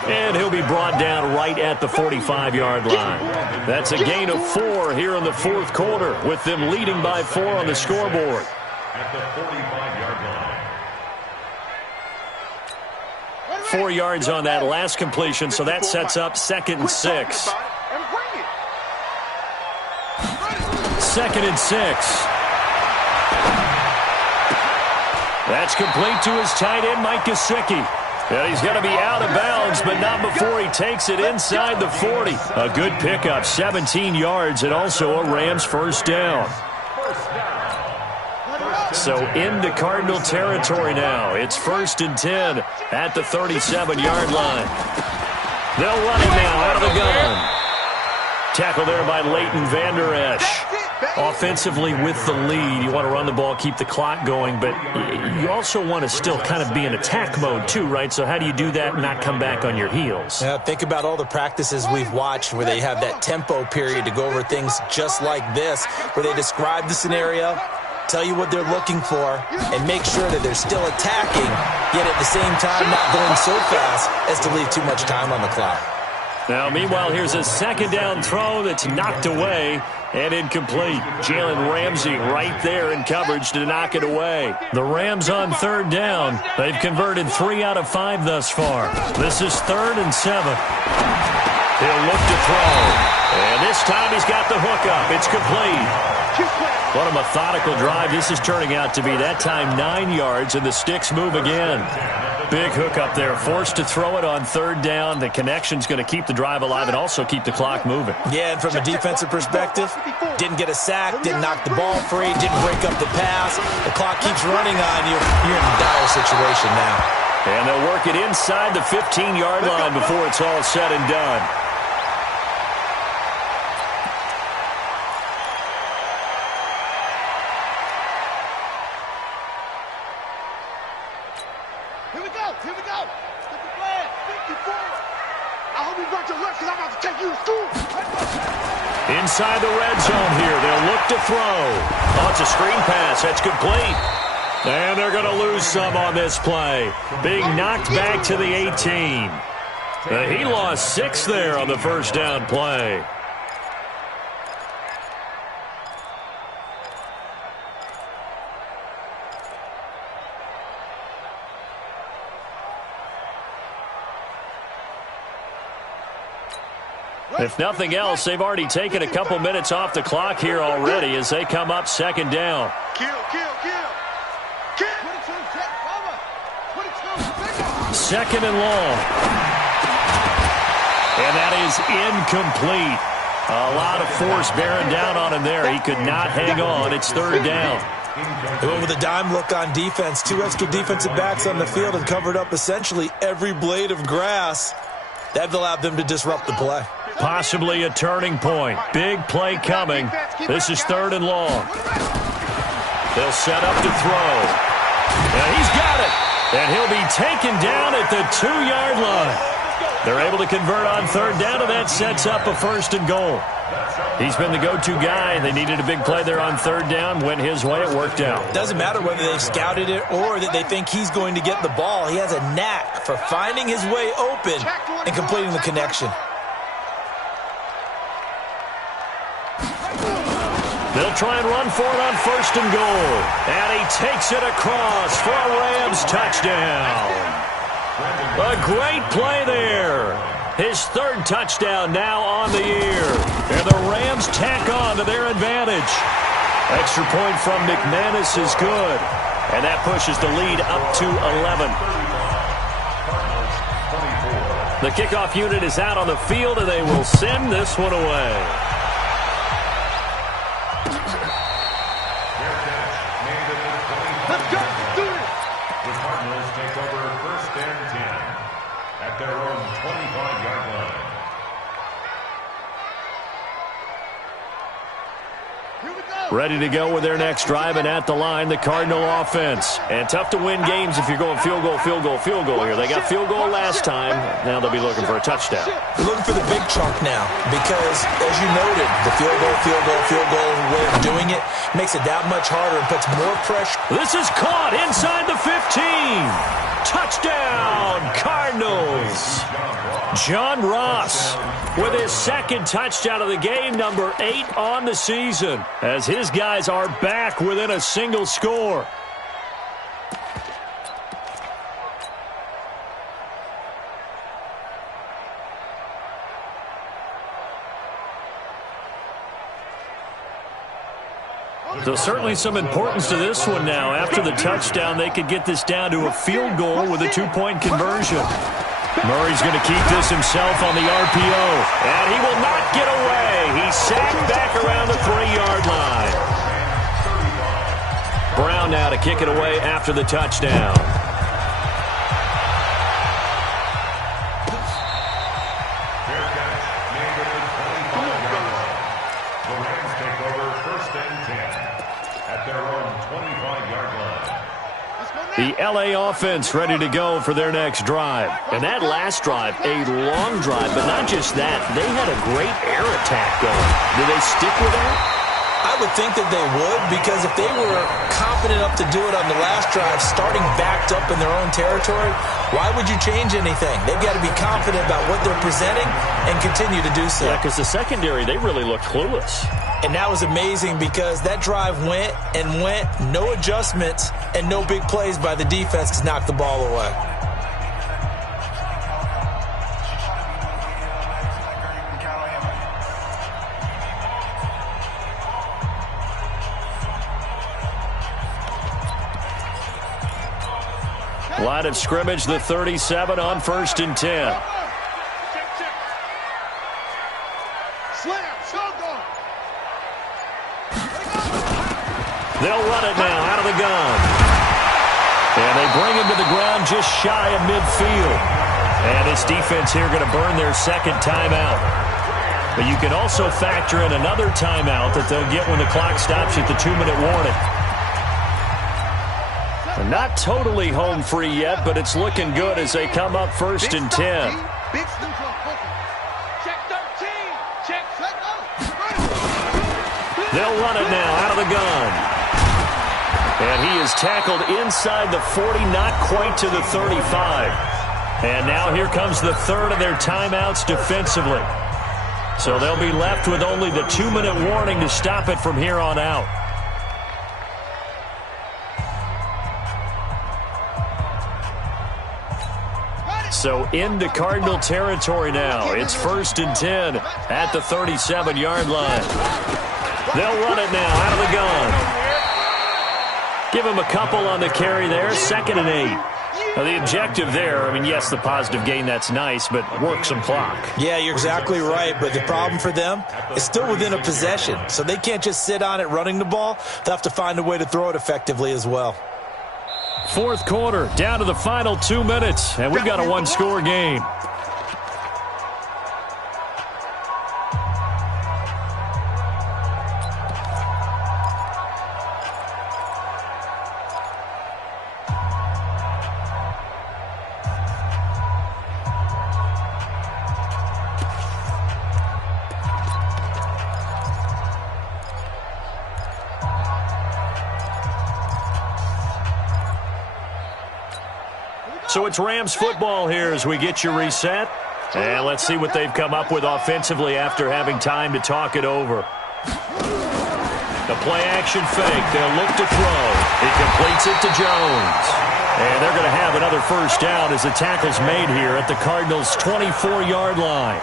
And he'll be brought down right at the 45-yard line. That's a gain of 4 here in the 4th quarter, with them leading by 4 on the scoreboard. At the 45-yard line. 4 yards on that last completion, so that sets up 2nd and 6. 2nd and 6. That's complete to his tight end, Mike Gesicki. And he's going to be out of bounds, but not before he takes it inside the 40. A good pickup, 17 yards, and also a Rams 1st down. So into Cardinal territory now. It's 1st and 10 at the 37-yard line. They'll run it now out of the gun. Tackle there by Leighton Vander Esch. Offensively with the lead, you want to run the ball, keep the clock going, but you also want to still kind of be in attack mode too, right? So how do you do that and not come back on your heels? Yeah, think about all the practices we've watched where they have that tempo period to go over things just like this, where they describe the scenario, tell you what they're looking for, and make sure that they're still attacking, yet at the same time not going so fast as to leave too much time on the clock. Now, meanwhile, here's a 2nd down throw that's knocked away and incomplete. Jalen Ramsey right there in coverage to knock it away. The Rams on 3rd down. They've converted 3 out of 5 thus far. This is 3rd and 7. He'll look to throw. And this time he's got the hook up. It's complete. What a methodical drive this is turning out to be. That time 9 yards, and the sticks move again. Big hook up there. Forced to throw it on third down. The connection's going to keep the drive alive and also keep the clock moving. Yeah, and from a defensive perspective, didn't get a sack, didn't knock the ball free, didn't break up the pass. The clock keeps running on you. You're in a dire situation now. And they'll work it inside the 15-yard line before it's all said and done. Here we go. Here we go. Get the flag. 54. I hope you brought your lunch because I'm about to take you to school. Inside the red zone here. They'll look to throw. Oh, it's a screen pass. That's complete. And they're going to lose some on this play. Being knocked back to the 18. He lost 6 there on the first down play. If nothing else, they've already taken a couple minutes off the clock here already as they come up second down. Kill. Second and long. And that is incomplete. A lot of force bearing down on him there. He could not hang on. It's third down. They went with a dime look on defense. 2 extra defensive backs on the field and covered up essentially every blade of grass. That allowed them to disrupt the play. Possibly a turning point. Big play coming. This is third and long. They'll set up to throw. And he's got it. And he'll be taken down at the 2-yard line. They're able to convert on third down, and that sets up a first and goal. He's been the go-to guy. They needed a big play there on third down. Went his way. It worked out. Doesn't matter whether they've scouted it or that they think he's going to get the ball. He has a knack for finding his way open and completing the connection. They'll try and run for it on first and goal. And he takes it across for a Rams touchdown. A great play there. His third touchdown now on the year. And the Rams tack on to their advantage. Extra point from McManus is good. And that pushes the lead up to 11. The kickoff unit is out on the field, and they will send this one away. Let's go. Do it. The Cardinals take over first and 10 at their own 25-yard line. Here we go. Ready to go with their next drive, and at the line, the Cardinal offense. And tough to win games if you're going field goal here. They got field goal last time. Now they'll be looking for a touchdown. They're looking for the big chunk now because, as you noted, the field goal way of doing it makes it that much harder and puts more pressure. This is caught inside the 15. Touchdown, Cardinals. John Ross with his second touchdown of the game, number 8 on the season, as his guys are back within a single score. So certainly some importance to this one now. After the touchdown, they could get this down to a field goal with a 2-point conversion. Murray's going to keep this himself on the RPO. And he will not get away. He's sacked back around the 3-yard line. Brown now to kick it away after the touchdown. The L.A. offense ready to go for their next drive. And that last drive, a long drive, but not just that. They had a great air attack going. Do they stick with that? I would think that they would, because if they were confident enough to do it on the last drive, starting backed up in their own territory, why would you change anything? They've got to be confident about what they're presenting and continue to do so. Yeah, because the secondary, they really looked clueless. And that was amazing because that drive went and went, no adjustments and no big plays by the defense to knock the ball away. Line of scrimmage, the 37 on 1st and 10. They'll run it now out of the gun. And they bring him to the ground just shy of midfield. And this defense here going to burn their second timeout. But you can also factor in another timeout that they'll get when the clock stops at the 2-minute warning. They're not totally home free yet, but it's looking good as they come up 1st and 10. They'll run it now out of the gun. And he is tackled inside the 40, not quite to the 35. And now here comes the third of their timeouts defensively. So they'll be left with only the 2-minute warning to stop it from here on out. So into Cardinal territory now. It's 1st and 10 at the 37-yard line. They'll run it now out of the gun. Give him a couple on the carry there. 2nd and 8. Now the objective there, I mean, yes, the positive gain, that's nice, but work some clock. Yeah, you're exactly right, but the problem for them is still within a possession. So they can't just sit on it running the ball. They'll have to find a way to throw it effectively as well. 4th quarter, down to the final 2 minutes, and we've got a one-score game. So it's Rams football here as we get you reset. And let's see what they've come up with offensively after having time to talk it over. The play-action fake. They'll look to throw. He completes it to Jones. And they're going to have another first down as the tackle's made here at the Cardinals' 24-yard line.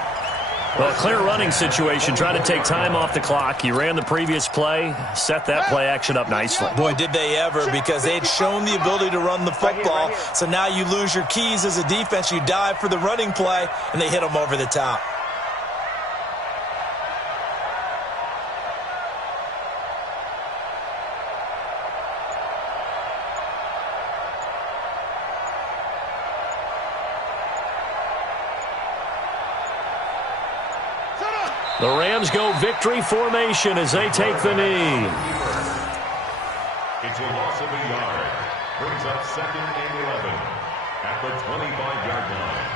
Well, clear running situation, trying to take time off the clock. He ran the previous play, set that play action up nicely. Boy, did they ever, because they had shown the ability to run the football. So now you lose your keys as a defense. You dive for the running play, and they hit them over the top. The Rams go victory formation as they take the knee. It's a loss of a yard. Brings up 2nd and 11 at the 25-yard line.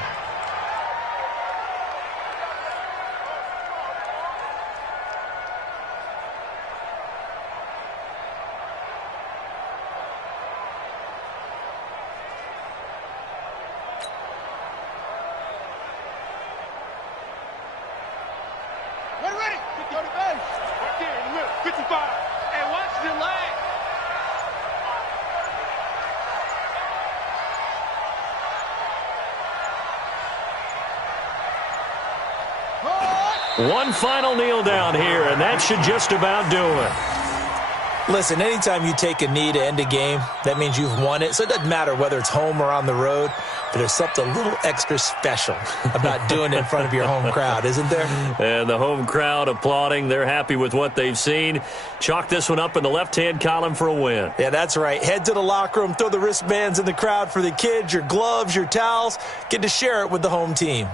One final kneel down here, and that should just about do it. Listen, anytime you take a knee to end a game, that means you've won it. So it doesn't matter whether it's home or on the road, but there's something a little extra special about doing it in front of your home crowd, isn't there? And the home crowd applauding. They're happy with what they've seen. Chalk this one up in the left-hand column for a win. Yeah, that's right. Head to the locker room, throw the wristbands in the crowd for the kids, your gloves, your towels. Get to share it with the home team.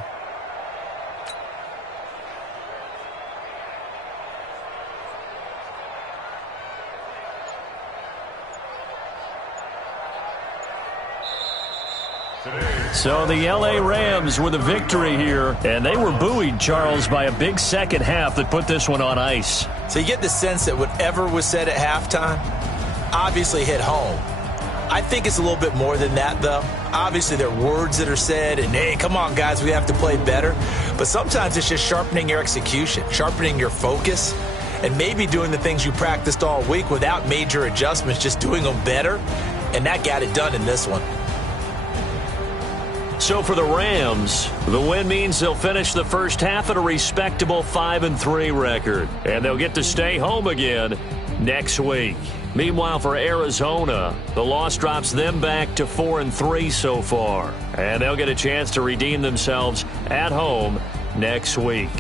So the L.A. Rams with a victory here, and they were buoyed, Charles, by a big second half that put this one on ice. So you get the sense that whatever was said at halftime obviously hit home. I think it's a little bit more than that, though. Obviously, there are words that are said, and, hey, come on, guys, we have to play better. But sometimes it's just sharpening your execution, sharpening your focus, and maybe doing the things you practiced all week without major adjustments, just doing them better, and that got it done in this one. So for the Rams, the win means they'll finish the first half at a respectable 5-3 record. And they'll get to stay home again next week. Meanwhile, for Arizona, the loss drops them back to 4-3 so far. And they'll get a chance to redeem themselves at home next week.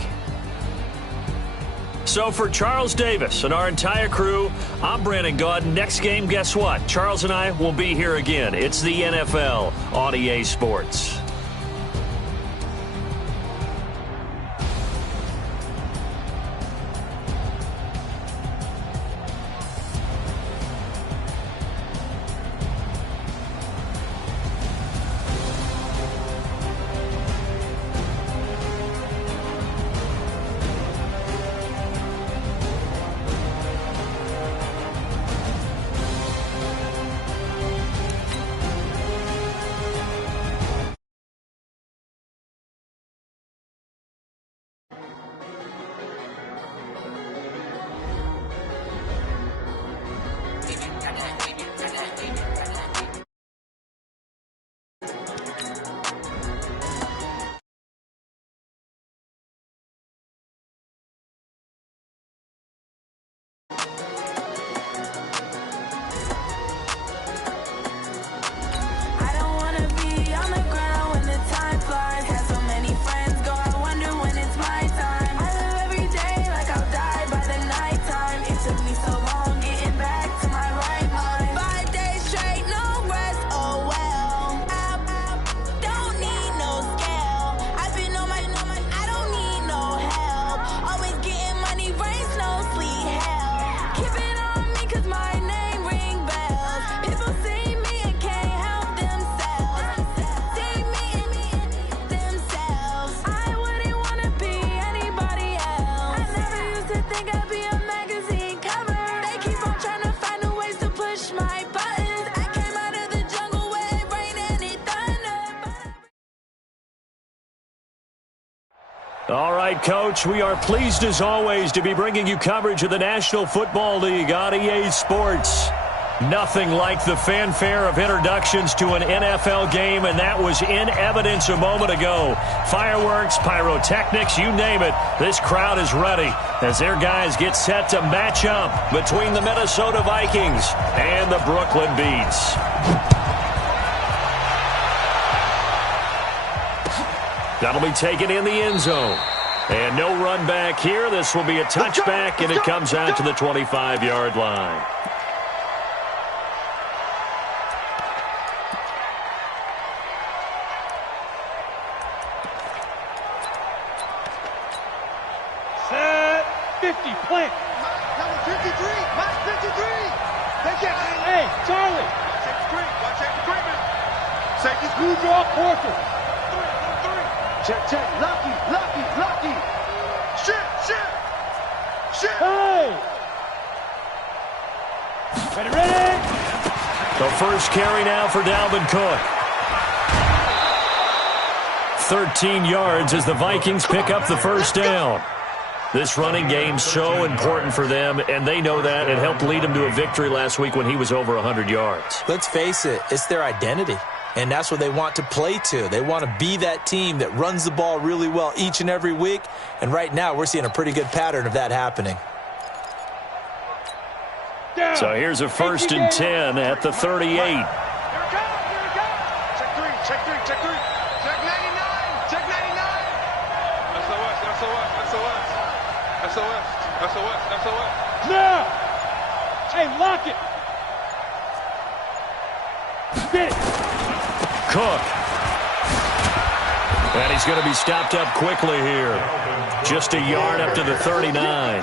So for Charles Davis and our entire crew, I'm Brandon Gaudin. Next game, guess what? Charles and I will be here again. It's the NFL on EA Sports. All right, Coach, we are pleased as always to be bringing you coverage of the National Football League on EA Sports. Nothing like the fanfare of introductions to an NFL game, and that was in evidence a moment ago. Fireworks, pyrotechnics, you name it. This crowd is ready as their guys get set to match up between the Minnesota Vikings and the Brooklyn Beats. That'll be taken in the end zone. And no run back here. This will be a touchback, and it comes out to the 25-yard line. Set 50, plant. Number 53, Mike 53. Hey, Charlie. Watch the screen. Safety, screw draw, Porter. Check. Lucky. Shit. Hey. Ready. The first carry now for Dalvin Cook. 13 yards as the Vikings pick up the first down. This running game so important for them, and they know that. It helped lead them to a victory last week when he was over 100 yards. Let's face it, it's their identity. And that's what they want to play to. They want to be that team that runs the ball really well each and every week. And right now, we're seeing a pretty good pattern of that happening. So here's a 1st and 10 at the 38. Here it comes. Check three. Check 99. Check 99. SOS. Now. Hey, lock it. Get it. Cook. And he's going to be stopped up quickly here. Just a yard up to the 39.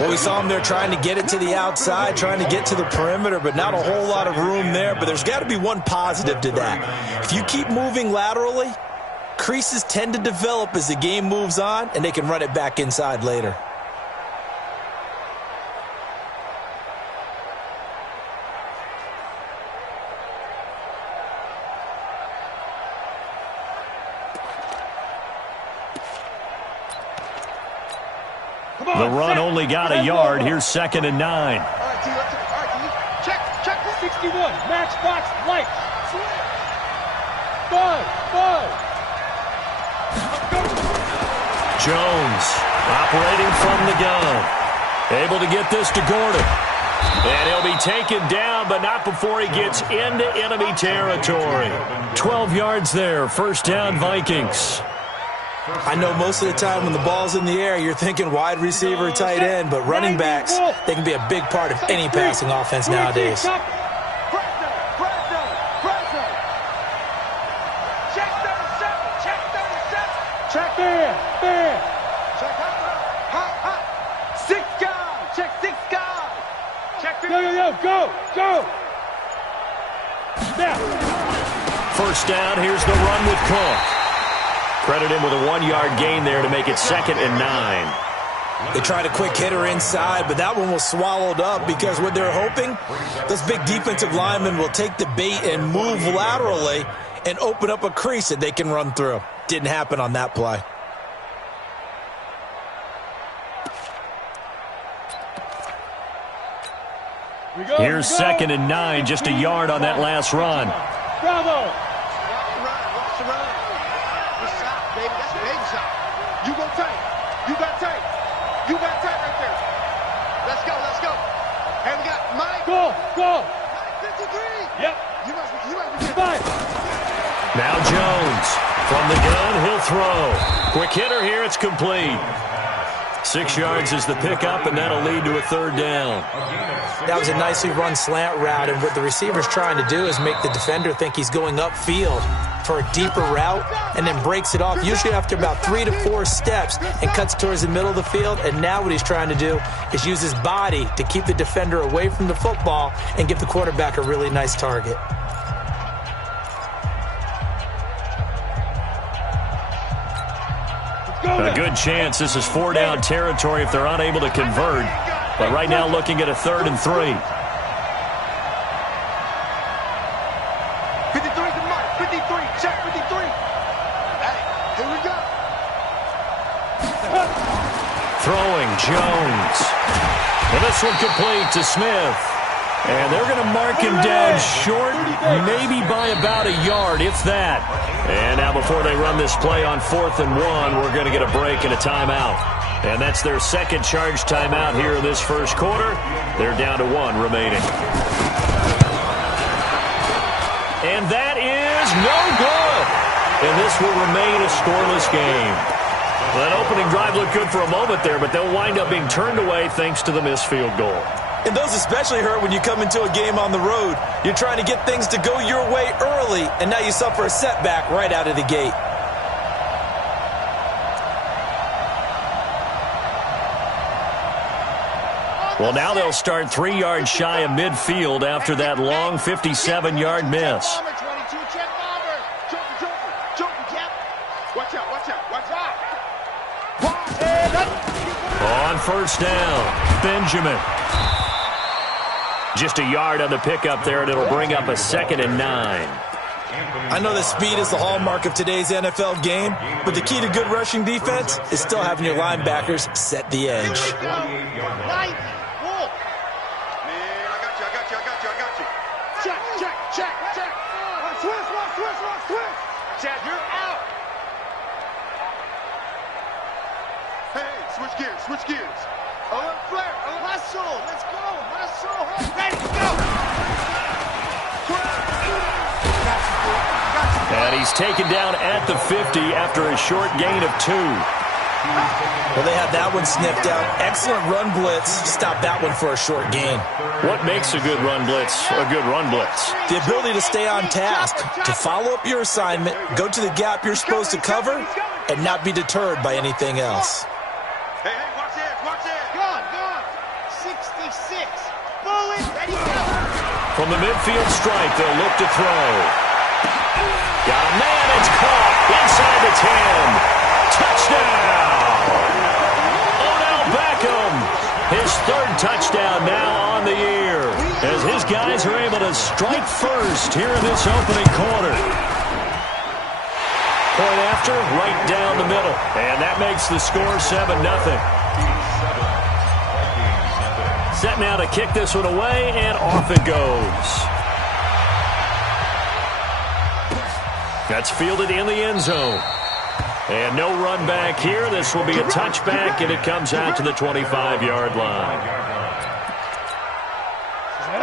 Well, we saw him there trying to get it to the outside, trying to get to the perimeter, but not a whole lot of room there. But there's got to be one positive to that. If you keep moving laterally, creases tend to develop as the game moves on, and they can run it back inside later. The run only got a yard. Here's 2nd and 9. All right, T. Check. 61. Match box light. Bud. Jones operating from the gun. Able to get this to Gordon. And he'll be taken down, but not before he gets into enemy territory. 12 yards there, first down Vikings. I know most of the time when the ball's in the air, you're thinking wide receiver, tight end, but running backs, they can be a big part of any passing offense nowadays. Check there. Check hot. 6 guys. Check 6 guys. Check 3. Go. Now. First down, here's the run with Cook. Credit him with a 1-yard gain there to make it 2nd and 9. They tried a quick hitter inside, but that one was swallowed up because what they're hoping, those big defensive linemen will take the bait and move laterally and open up a crease that they can run through. Didn't happen on that play. Here's 2nd and 9, just a yard on that last run. Bravo. Watch the run. Good shot, baby. That's a baby shot. You go tight. You got tight. You got tight right there. Let's go. And we got Mike. Go. Mike 53. Yep. You must be fine. Now Jones. From the gun, he'll throw. Quick hitter here, it's complete. 6 yards is the pickup, and that'll lead to a 3rd down. That was a nicely run slant route, and what the receiver's trying to do is make the defender think he's going upfield for a deeper route and then breaks it off, usually after about 3 to 4 steps, and cuts towards the middle of the field. And now what he's trying to do is use his body to keep the defender away from the football and give the quarterback a really nice target. A good chance this is 4-down territory if they're unable to convert. But right now looking at a 3rd and 3. 53 to Mike. 53. Check 53. Hey, here we go. Throwing Jones. And this one complete to Smith. And they're going to mark him down short, maybe by about a yard, if that. And now before they run this play on 4th and 1, we're going to get a break and a timeout. And that's their second charge timeout here in this first quarter. They're down to 1 remaining. And that is no good. And this will remain a scoreless game. That opening drive looked good for a moment there, but they'll wind up being turned away thanks to the missed field goal. And those especially hurt when you come into a game on the road. You're trying to get things to go your way early, and now you suffer a setback right out of the gate. Well, now they'll start 3 yards shy of midfield after that long 57-yard miss. On first down, Benjamin. Just a yard on the pickup there, and it'll bring up a 2nd and 9. I know that speed is the hallmark of today's NFL game, but the key to good rushing defense is still having your linebackers set the edge. Check. Switch. Chad, you're out. Hey, switch gears. Flare. Hustle. Let's go. Ready to go. And he's taken down at the 50 after a short gain of 2. Well, they had that one sniffed out. Excellent run blitz. Stop that one for a short gain. What makes a good run blitz a good run blitz? The ability to stay on task, to follow up your assignment, go to the gap you're supposed to cover, and not be deterred by anything else. Hey, watch this. Gone. 66. Bullet, ready to go. From the midfield stripe, they'll look to throw. Got a man, it's caught inside the 10. Touchdown! Odell Beckham, his 3rd touchdown now on the year, as his guys are able to strike first here in this opening quarter. Point after, right down the middle, and that makes the score 7-0. Set now to kick this one away, and off it goes. That's fielded in the end zone. And no run back here. This will be a touchback, and it comes out to the 25-yard line.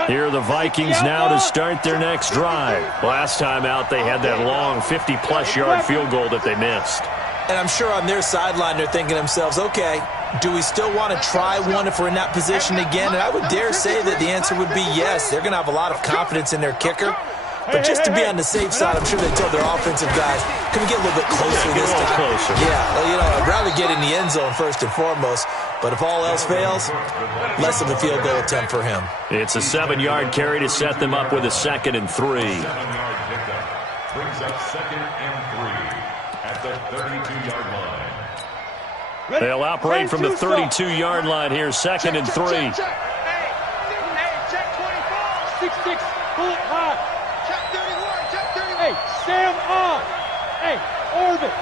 Here are the Vikings now to start their next drive. Last time out, they had that long 50-plus yard field goal that they missed. And I'm sure on their sideline they're thinking to themselves, okay, do we still want to try one if we're in that position again? And I would dare say that the answer would be yes. They're going to have a lot of confidence in their kicker. But just to be on the safe side, I'm sure they told their offensive guys, can we get a little bit closer this time? Closer. Yeah, well, you know, I'd rather get in the end zone first and foremost. But if all else fails, less of a field goal attempt for him. It's a 7-yard carry to set them up with a 2nd and 3. 7-yard pickup brings up 2nd and 3 at the 32-yard line. They'll operate from the 32-yard line here, 2nd and 3. Hey, check 24. 6-6, pull it high. Check 31, check 31. Hey, Sam on. Hey, orbit.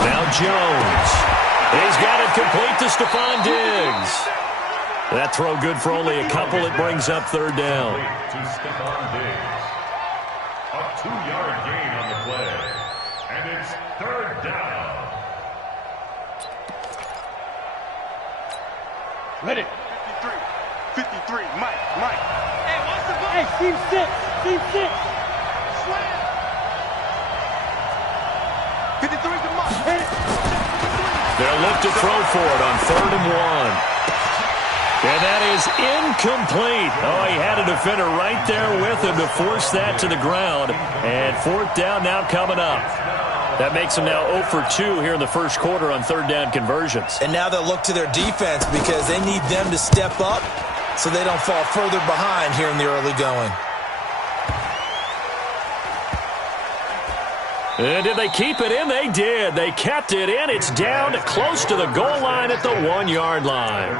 Now Jones. He's got it complete to Stephon Diggs. That throw good for only a couple. It brings up 3rd down. To Stephon Diggs. A 2-yard gain on the play. And it's 3rd down. Ready. 53, Mike. Hey, what's the ball? Hey, team 6. Slam. 53 to Mike. They'll look to throw for it on 3rd and 1. And that is incomplete. Oh, he had a defender right there with him to force that to the ground. And 4th down now coming up. That makes them now 0 for 2 here in the first quarter on 3rd down conversions. And now they'll look to their defense because they need them to step up so they don't fall further behind here in the early going. And did they keep it in? They did. They kept it in. It's down close to the goal line at the 1-yard line.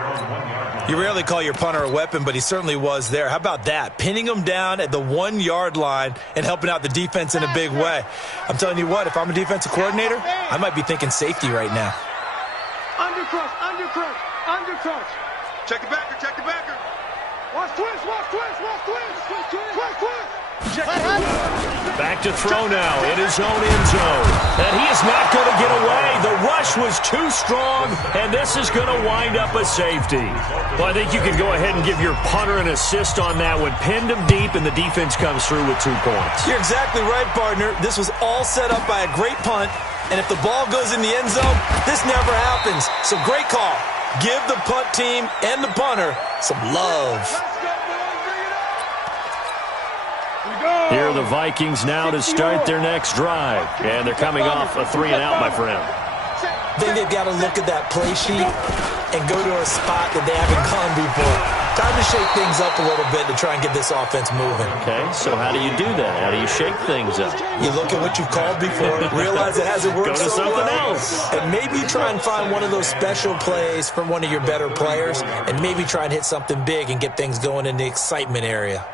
You rarely call your punter a weapon, but he certainly was there. How about that? Pinning him down at the 1-yard line and helping out the defense in a big way. I'm telling you what, if I'm a defensive coordinator, I might be thinking safety right now. Undercrush. Check the backer. Watch twist. Back to throw now in his own end zone. And he is not going to get away. The rush was too strong, and this is going to wind up a safety. Well, I think you can go ahead and give your punter an assist on that one. Pinned him deep, and the defense comes through with 2 points. You're exactly right, partner. This was all set up by a great punt, and if the ball goes in the end zone, this never happens. So great call. Give the punt team and the punter some love. Here are the Vikings now to start their next drive. And they're coming off a 3-and-out, my friend. I think they've got to look at that play sheet and go to a spot that they haven't gone before. Time to shake things up a little bit to try and get this offense moving. Okay, so how do you do that? How do you shake things up? You look at what you've called before, realize it hasn't worked Go to so something well, else. and maybe try and find one of those special plays from one of your better players, and maybe try and hit something big and get things going in the excitement area.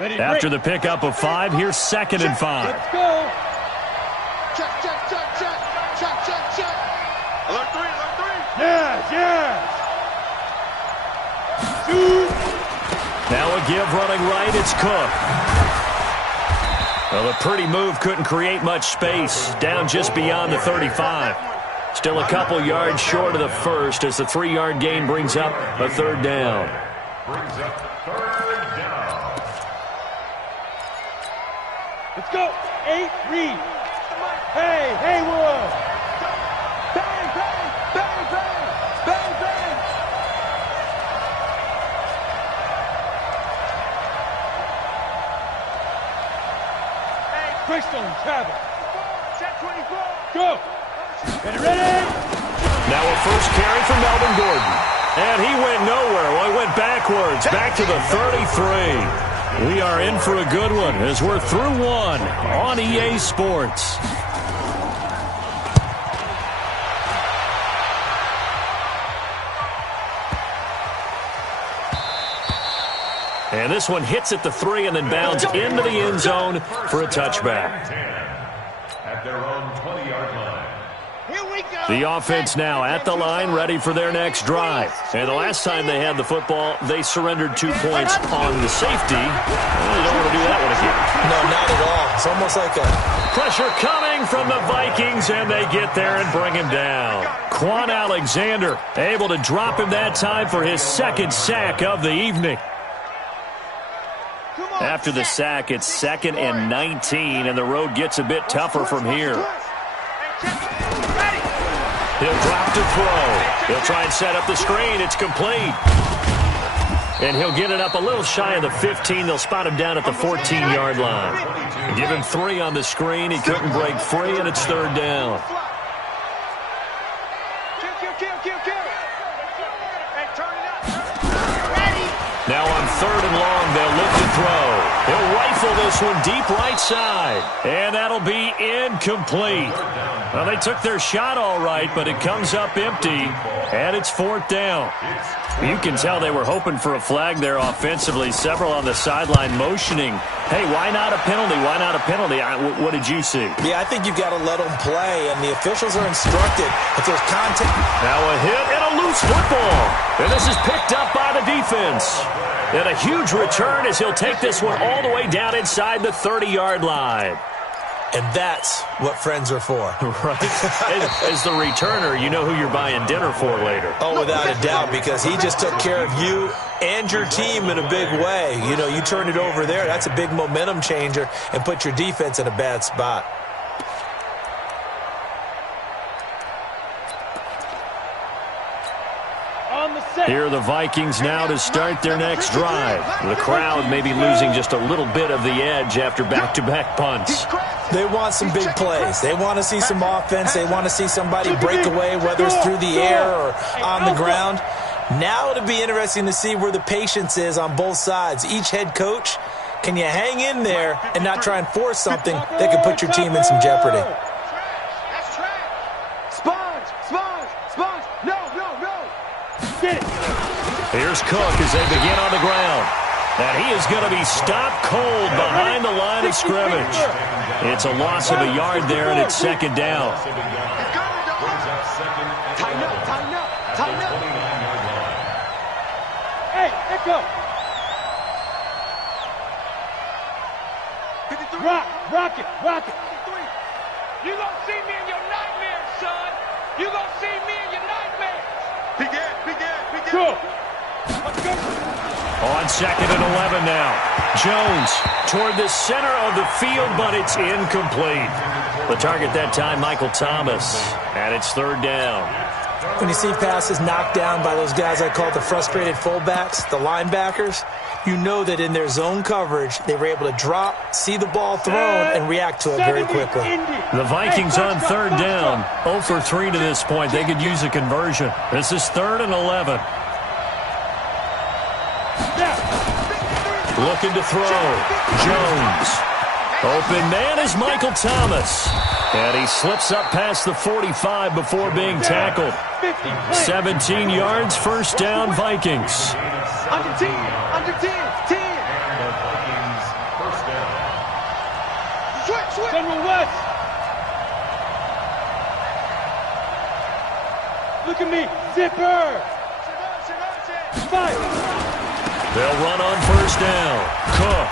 After the pickup of 5, here's 2nd and 5. Let's go. Check. Alert 3. Yeah. Shoot. Now a give running right, it's Cook. Well, a pretty move couldn't create much space. Down just beyond the 35. Still a couple yards short of the first as the 3-yard gain brings up a 3rd down. Brings up 3rd down. Let's go. 8, read. Hey, Haywood. Bang. Hey, Crystal, travel. Set 24. Go. Ready? Now a first carry for Melvin Gordon. And he went nowhere. Well, he went backwards, back to the 33. We are in for a good one as we're through one on EA Sports. And this one hits at the 3 and then bounds into the end zone for a touchback. at their own 20-yard line. Here we go. The offense now at the line, ready for their next drive. And the last time they had the football, they surrendered 2 points on the safety. Well, you don't want to do that one again. No, not at all. It's almost like a... Pressure coming from the Vikings, and they get there and bring him down. Quan Alexander able to drop him that time for his second sack of the evening. After the sack, it's 2nd and 19, and the road gets a bit tougher from here. He'll drop to throw. He'll try and set up the screen. It's complete. And he'll get it up a little shy of the 15. They'll spot him down at the 14-yard line. Give him 3 on the screen. He couldn't break free, and it's 3rd down. Now on 3rd and long, they'll look to throw. He'll rifle this one deep right side. And that'll be incomplete. Well, they took their shot all right, but it comes up empty, and it's 4th down. You can tell they were hoping for a flag there offensively. Several on the sideline motioning, hey, why not a penalty? Why not a penalty? What did you see? Yeah, I think you've got to let them play, and the officials are instructed if there's contact. Now a hit and a loose football. And this is picked up by the defense. And a huge return as he'll take this one all the way down inside the 30-yard line. And that's what friends are for. Right. As the returner, you know who you're buying dinner for later. Oh, without a doubt, because he just took care of you and your team in a big way. You know, you turn it over there, that's a big momentum changer and put your defense in a bad spot. Here are the Vikings now to start their next drive. The crowd may be losing just a little bit of the edge after back-to-back punts. They want some big plays. They want to see some offense. They want to see somebody break away, whether it's through the air or on the ground. Now it'll be interesting to see where the patience is on both sides. Each head coach, can you hang in there and not try and force something that could put your team in some jeopardy? That's track. Sponge. No. Get it. Here's Cook as they begin on the ground. And he is going to be stopped cold behind the line of scrimmage. It's a loss of a yard there, and it's 2nd down. Tighten up. Hey, let go. Rock it. You gonna see me in your nightmares, son. You gonna see me in your nightmares. Begin. Go. Let's go. On 2nd and 11 now. Jones toward the center of the field, but it's incomplete. The target that time, Michael Thomas, and it's 3rd down. When you see passes knocked down by those guys I call the frustrated fullbacks, the linebackers, you know that in their zone coverage, they were able to drop, see the ball thrown, and react to it very quickly. The Vikings on 3rd down, 0 for 3 to this point. They could use a conversion. This is 3rd and 11. Looking to throw. Jones. Open man is Michael Thomas. And he slips up past the 45 before being tackled. 17 yards, 1st down, Vikings. Under 10. The Vikings, 1st down. Switch. General West. Look at me. Zipper. Fight. They'll run on 1st down. Cook.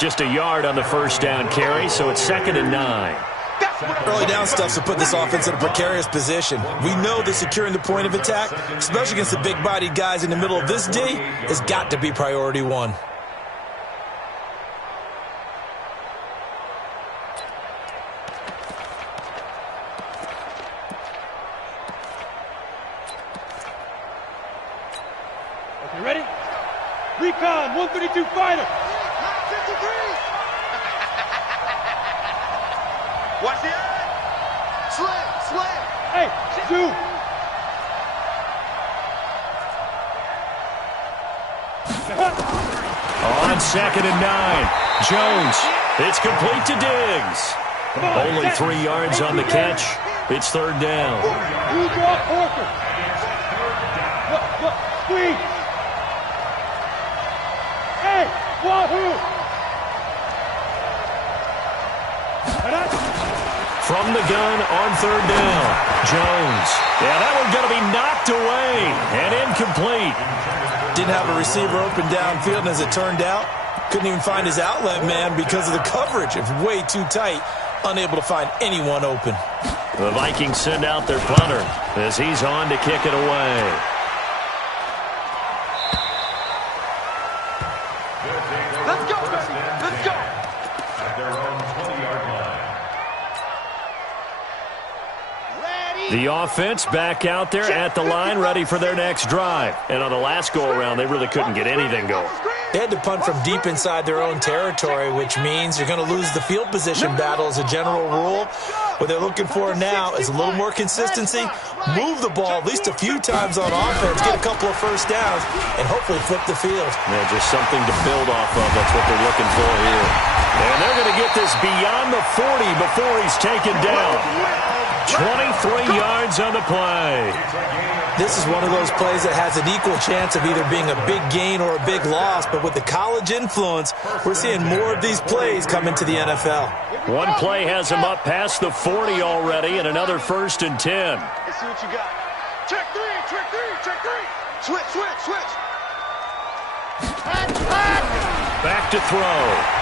Just a yard on the 1st down carry, so it's 2nd and 9. Early down stuff to put this offense in a precarious position. We know that securing the point of attack, especially against the big-bodied guys in the middle of this D, has got to be priority 1. Okay, ready? Recon, 132 fighter. Watch the eye. Slam. Hey, shoot. On 2nd and 9. Jones. It's complete to Diggs. Only 3 yards on the catch. It's 3rd down. You draw Parker. Look, squeeze. Hey, Wahoo. from the gun on third down. Jones. Yeah, that one's going to be knocked away and incomplete. Didn't have a receiver open downfield, and as it turned out, couldn't even find his outlet man because of the coverage. It was way too tight, unable to find anyone open. The Vikings send out their punter as he's on to kick it away. Let's go, baby. Let's go. At their own 20-yard line. The offense back out there at the line, ready for their next drive. And on the last go-around, they really couldn't get anything going. They had to punt from deep inside their own territory, which means you're going to lose the field position battle as a general rule. What they're looking for now is a little more consistency, move the ball at least a few times on offense, get a couple of first downs, and hopefully flip the field. Yeah, just something to build off of. That's what they're looking for here. And they're going to get this beyond the 40 before he's taken down. 23 yards on the play. This is one of those plays that has an equal chance of either being a big gain or a big loss, but with the college influence, we're seeing more of these plays come into the NFL. One play has him up past the 40 already, and another 1st and 10. Let's see what you got. Check three, check three, check three. Switch, switch, switch. Back to throw.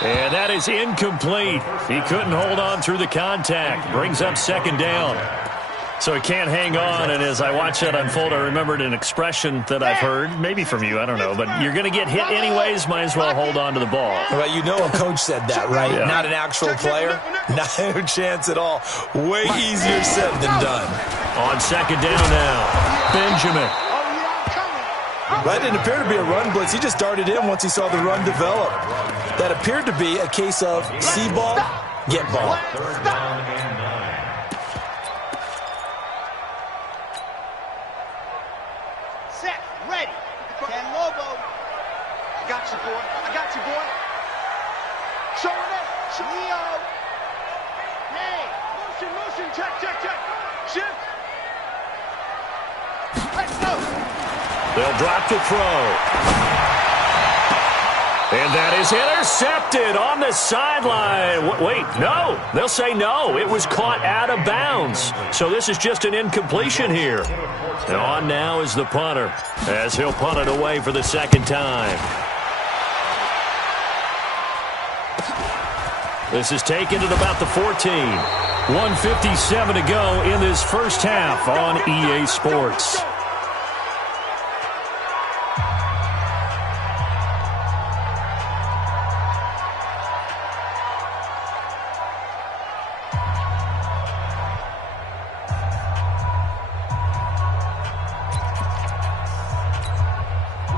And that is incomplete. He couldn't hold on through the contact. Brings up 2nd down. So he can't hang on, and as I watch that unfold, I remembered an expression that I've heard, maybe from you, I don't know, but you're going to get hit anyways, might as well hold on to the ball. Well, you know a coach said that, right? Yeah. Not an actual player. Not a chance at all. Way easier said than done. On 2nd down now, Benjamin. That didn't appear to be a run blitz. He just darted in once he saw the run develop. That appeared to be a case of see ball, get ball. Set, ready. Ken Lobo. I got you, boy. I got you, boy. Showing it. Leo. Hey, motion, motion. Check, check, check. Shift. Let's go. They'll drop to throw. And that is intercepted on the sideline. Wait, no. They'll say no. It was caught out of bounds. So this is just an incompletion here. And on now is the punter, as he'll punt it away for the 2nd time. This is taken at about the 14. 1:57 to go in this first half on EA Sports.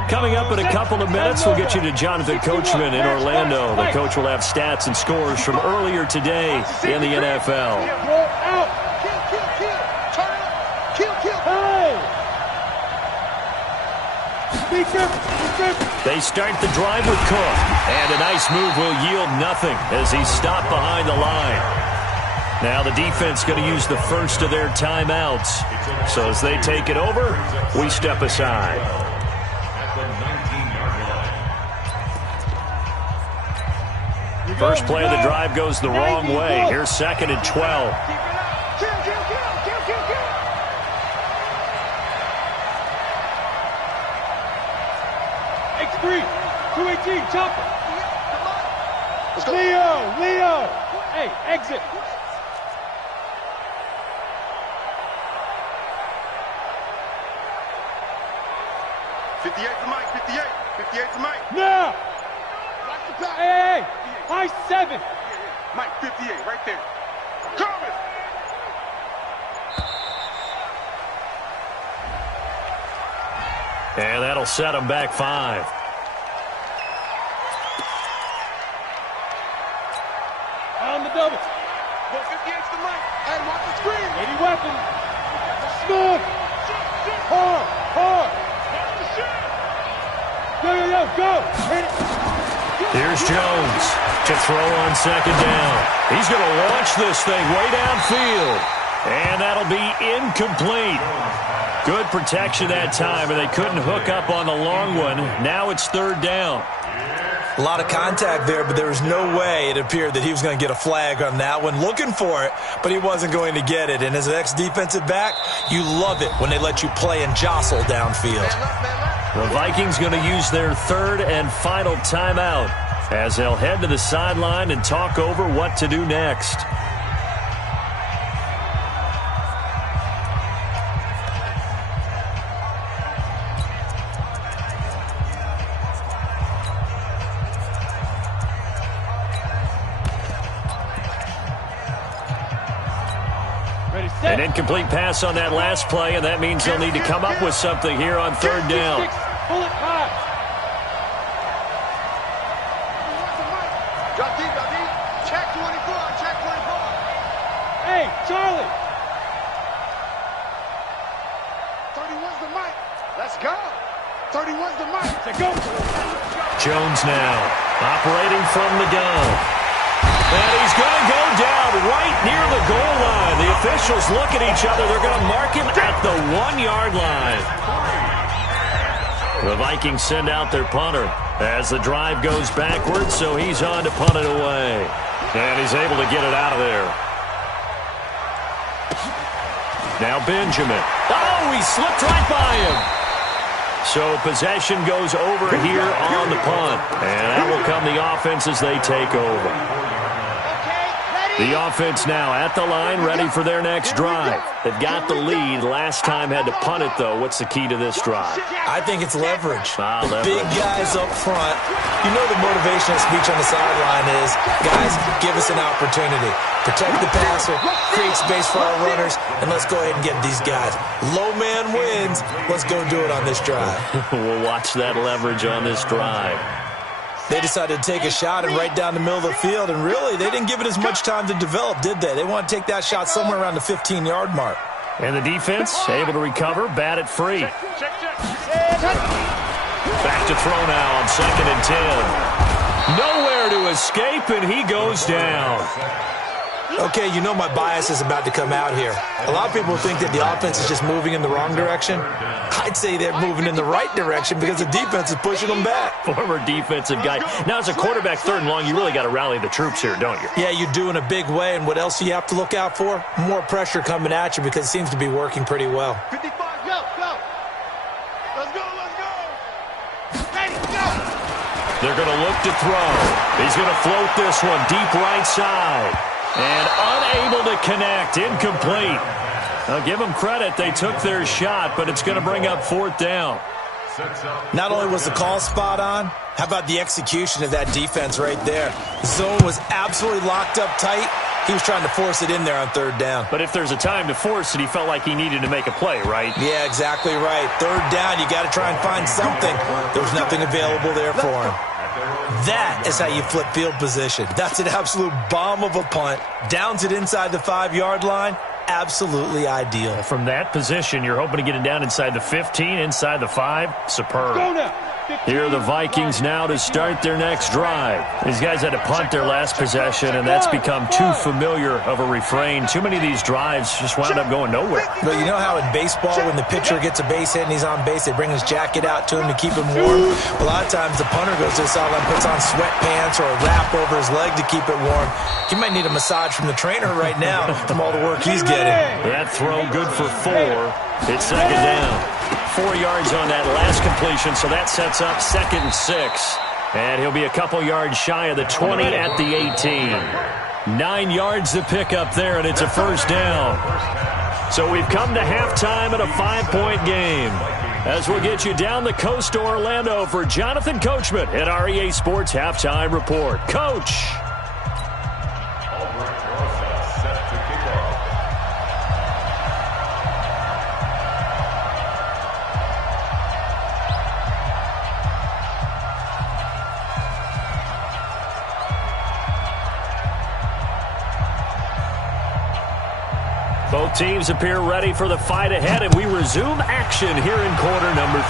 Coming up in a couple of minutes, we'll get you to Jonathan Coachman in Orlando. The coach will have stats and scores from earlier today in the NFL. They start the drive with Cook, and a nice move will yield nothing as he's stopped behind the line. Now the defense going to use the first of their timeouts. So as they take it over, we step aside. First play of the drive goes the wrong way. Here's 2nd and 12. X3, 218, chopper. Leo. Hey, exit. To Mike, 58 to Mike. Now. Hey, high 7. Mike, 58, right there. Coming. And that'll set him back 5. On the double. Well, 58's the Mike. Hey, watch the screen. 80 weapon. Smooth. Hard. Go. Hit it. Here's Jones to throw on 2nd down. He's going to launch this thing way downfield. And that'll be incomplete. Good protection that time, and they couldn't hook up on the long one. Now it's 3rd down. A lot of contact there, but there was no way it appeared that he was going to get a flag on that one. Looking for it, but he wasn't going to get it. And as an ex-defensive back, you love it when they let you play and jostle downfield. The Vikings going to use their third and final timeout as they'll head to the sideline and talk over what to do next. An incomplete pass on that last play, and that means they'll need to come up with something here on third down. Pull it high. Drop deep, drop deep. Check 24, check 24. Hey, Charlie. 31's the mic. Let's go. 31's the mic. Say go. Jones now operating from the gun. And he's going to go down right near the goal line. The officials look at each other. They're going to mark him at the 1-yard line. The Vikings send out their punter as the drive goes backwards, so he's on to punt it away. And he's able to get it out of there. Now Benjamin. Oh, he slipped right by him. So possession goes over here on the punt. And that will come the offense as they take over. The offense now at the line, ready for their next drive. They've got the lead. Last time had to punt it, though. What's the key to this drive? I think it's leverage. The Leverage. big guys up front. You know the motivational speech on the sideline is, guys, give us an opportunity. Protect the passer, create space for our runners, and let's go ahead and get these guys. Low man wins. Let's go do it on this drive. We'll watch that leverage on this drive. They decided to take a shot and right down the middle of the field, and really, they didn't give it as much time to develop, did they? They want to take that shot somewhere around the 15-yard mark. And the defense able to recover, bat it free. Back to throw now on 2nd and 10. Nowhere to escape, and he goes down. Okay, you know my bias is about to come out here. A lot of people think that the offense is just moving in the wrong direction. I'd say they're moving in the right direction because the defense is pushing them back. Former defensive guy. Now, as a quarterback, 3rd and long, you really got to rally the troops here, don't you? Yeah, you do in a big way, and what else do you have to look out for? More pressure coming at you because it seems to be working pretty well. 55, go, go. Let's go, let's go. Ready, go. They're going to look to throw. He's going to float this one deep right side. And unable to connect, incomplete. I'll give them credit. They took their shot, but it's going to bring up 4th down. Not only was the call spot on, how about the execution of that defense right there? The zone was absolutely locked up tight. He was trying to force it in there on 3rd down. But if there's a time to force it, he felt like he needed to make a play, right? Yeah, exactly right. 3rd down, you got to try and find something. There was nothing available there for him. That is how you flip field position. That's an absolute bomb of a punt. Downs it inside the 5-yard line. Absolutely ideal. From that position, you're hoping to get it down inside the 15, inside the 5. Superb. Go now. Here are the Vikings now to start their next drive. These guys had to punt their last possession, and that's become too familiar of a refrain. Too many of these drives just wound up going nowhere. But you know how in baseball, when the pitcher gets a base hit and he's on base, they bring his jacket out to him to keep him warm? A lot of times the punter goes to the sideline, puts on sweatpants or a wrap over his leg to keep it warm. He might need a massage from the trainer right now from all the work he's getting. That throw good for 4. It's 2nd down. 4 yards on that last completion, so that sets up 2nd and 6. And he'll be a couple yards shy of the 20 at the 18. 9 yards to pick up there, and it's a 1st down. So we've come to halftime at a 5-point game. As we'll get you down the coast to Orlando for Jonathan Coachman at REA Sports Halftime Report. Coach. Both teams appear ready for the fight ahead, and we resume action here in quarter number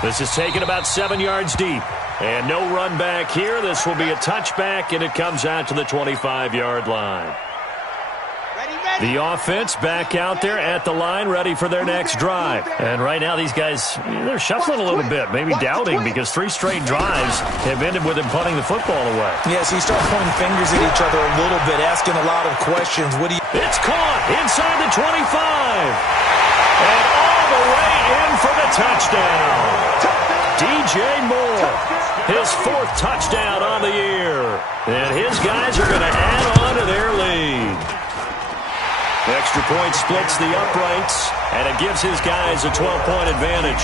3. This is taken about 7 yards deep, and no run back here. This will be a touchback, and it comes out to the 25-yard line. Ready, ready. The offense back out there at the line, ready for their next drive. And right now these guys, they're shuffling a little bit, maybe doubting, because 3 straight drives have ended with them punting the football away. Yeah, so you start pointing fingers at each other a little bit, asking a lot of questions. It's caught inside the 25. And all the way in for the touchdown. DJ Moore, his 4th touchdown on the year. And his guys are going to add on to their lead. Extra point splits the uprights, and it gives his guys a 12-point advantage.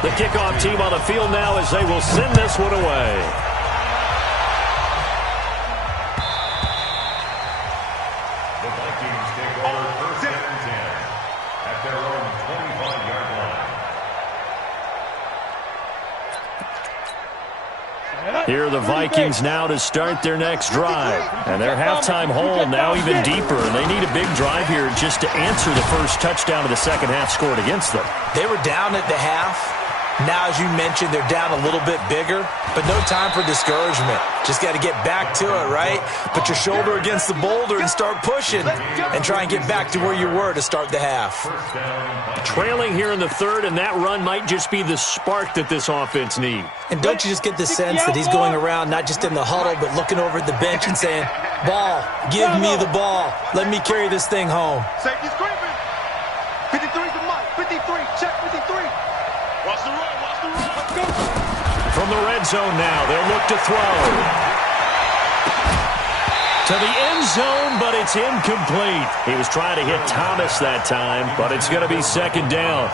The kickoff team on the field now as they will send this one away. The Vikings take over 1st and 10 at their own 25-yard line. Here are the Vikings now to start their next drive. And their halftime hole now even deeper. And they need a big drive here just to answer the first touchdown of the second half scored against them. They were down at the half. Now, as you mentioned, they're down a little bit bigger, but no time for discouragement. Just got to get back to it, right? Put your shoulder against the boulder and start pushing and try and get back to where you were to start the half. Trailing here in the 3rd, and that run might just be the spark that this offense needs. And don't you just get the sense that he's going around not just in the huddle, but looking over at the bench and saying, ball, give me the ball. Let me carry this thing home. Safety screaming. 53 to Mike. 53. Check 53. Watch the run. Watch the run. Let's go. From the red zone now, they'll look to throw. To the end zone, but it's incomplete. He was trying to hit Thomas that time, but it's going to be 2nd down.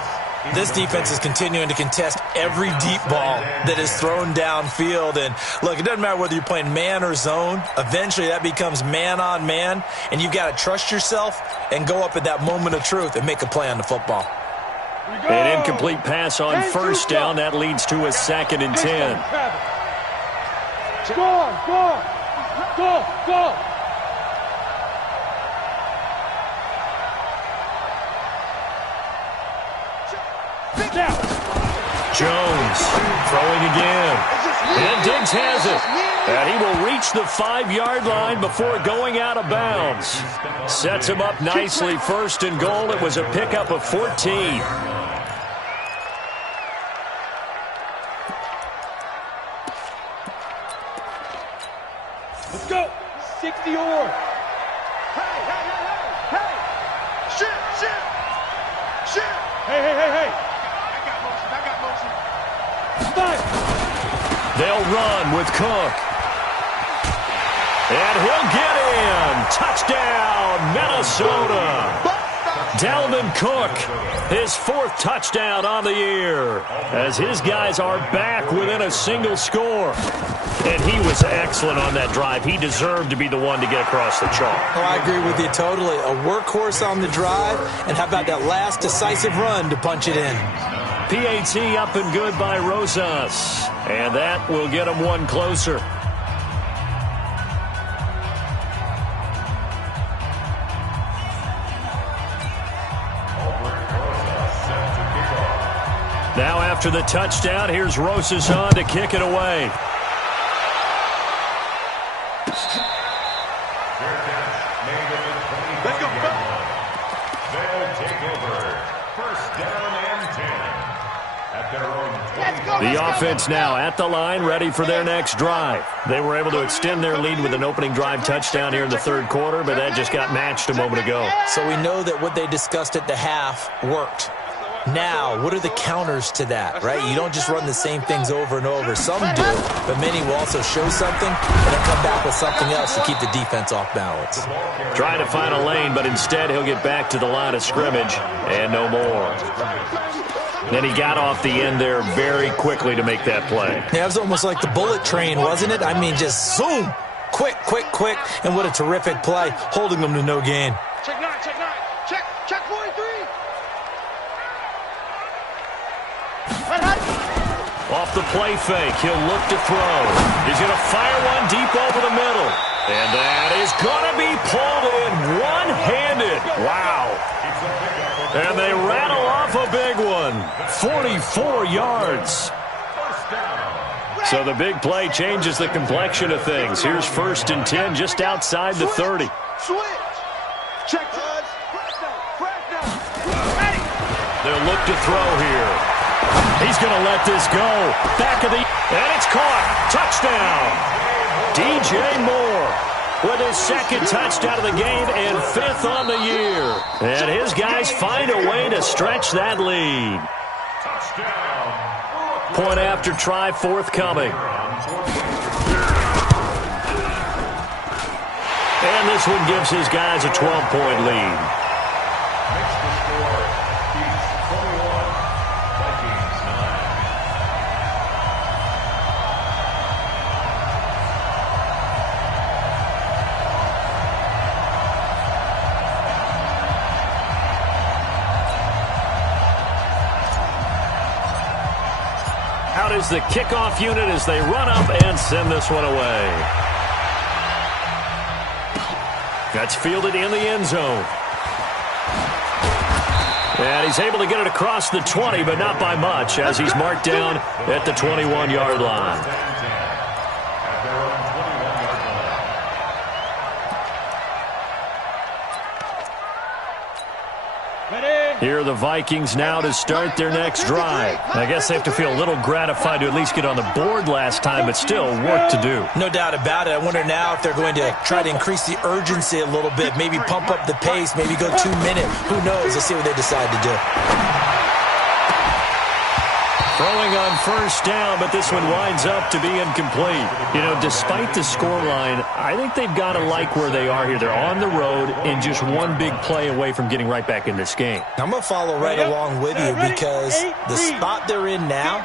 This defense is continuing to contest every deep ball that is thrown downfield. And, look, it doesn't matter whether you're playing man or zone. Eventually, that becomes man-on-man, and you've got to trust yourself and go up at that moment of truth and make a play on the football. An incomplete pass on 1st down. That leads to a 2nd and 10. Go! Jones throwing again. And Diggs has it. And he will reach the 5-yard line before going out of bounds. Sets him up nicely. 1st and goal. It was a pickup of 14. Let's go. 60 or. Hey. Shit. Hey. I got motion. Fine. They'll run with Cook. And he'll get in. Touchdown, Minnesota. Dalvin Cook, his 4th touchdown on the year, as his guys are back within a single score. And he was excellent on that drive. He deserved to be the one to get across the chalk. Oh, I agree with you totally. A workhorse on the drive, and how about that last decisive run to punch it in? PAT up and good by Rosas, and that will get him one closer. Now after the touchdown, here's Rosas on to kick it away. Let's go. They'll take over 1st down and 10 at their own 20. The offense now at the line, ready for their next drive. They were able to extend their lead with an opening drive touchdown here in the 3rd quarter, but that just got matched a moment ago. So we know that what they discussed at the half worked. Now, what are the counters to that, right? You don't just run the same things over and over. Some do, but many will also show something and then come back with something else to keep the defense off balance. Trying to find a lane, but instead he'll get back to the line of scrimmage and no more. Then he got off the end there very quickly to make that play. Yeah, it was almost like the bullet train, wasn't it? I mean, just zoom, quick, and what a terrific play, holding them to no gain. Check 9. Check 43. Off the play fake, he'll look to throw. He's going to fire one deep over the middle. And that is going to be pulled in one-handed. Wow. And they rattle off a big one. 44 yards. So the big play changes the complexion of things. Here's 1st and 10 just outside the 30. Switch. Check touch. Fresh down. They'll look to throw here. He's going to let this go. Back of the... And it's caught. Touchdown. DJ Moore with his second touchdown of the game and 5th on the year. And his guys find a way to stretch that lead. Point after try forthcoming. And this one gives his guys a 12-point lead. Makes the score. He's 21. Vikings 9. Out is the kickoff unit as they run up and send this one away. That's fielded in the end zone. And he's able to get it across the 20, but not by much, as he's marked down at the 21-yard line. At their own 21-yard line. Here are the Vikings now to start their next drive. I guess they have to feel a little gratified to at least get on the board last time, but still work to do. No doubt about it. I wonder now if they're going to try to increase the urgency a little bit, maybe pump up the pace, maybe go 2 minute. Who knows? Let's see what they decide to do. Throwing on first down, but this one winds up to be incomplete. You know, despite the scoreline, I think they've got to like where they are here. They're on the road and just one big play away from getting right back in this game. I'm going to follow right along with you because the spot they're in now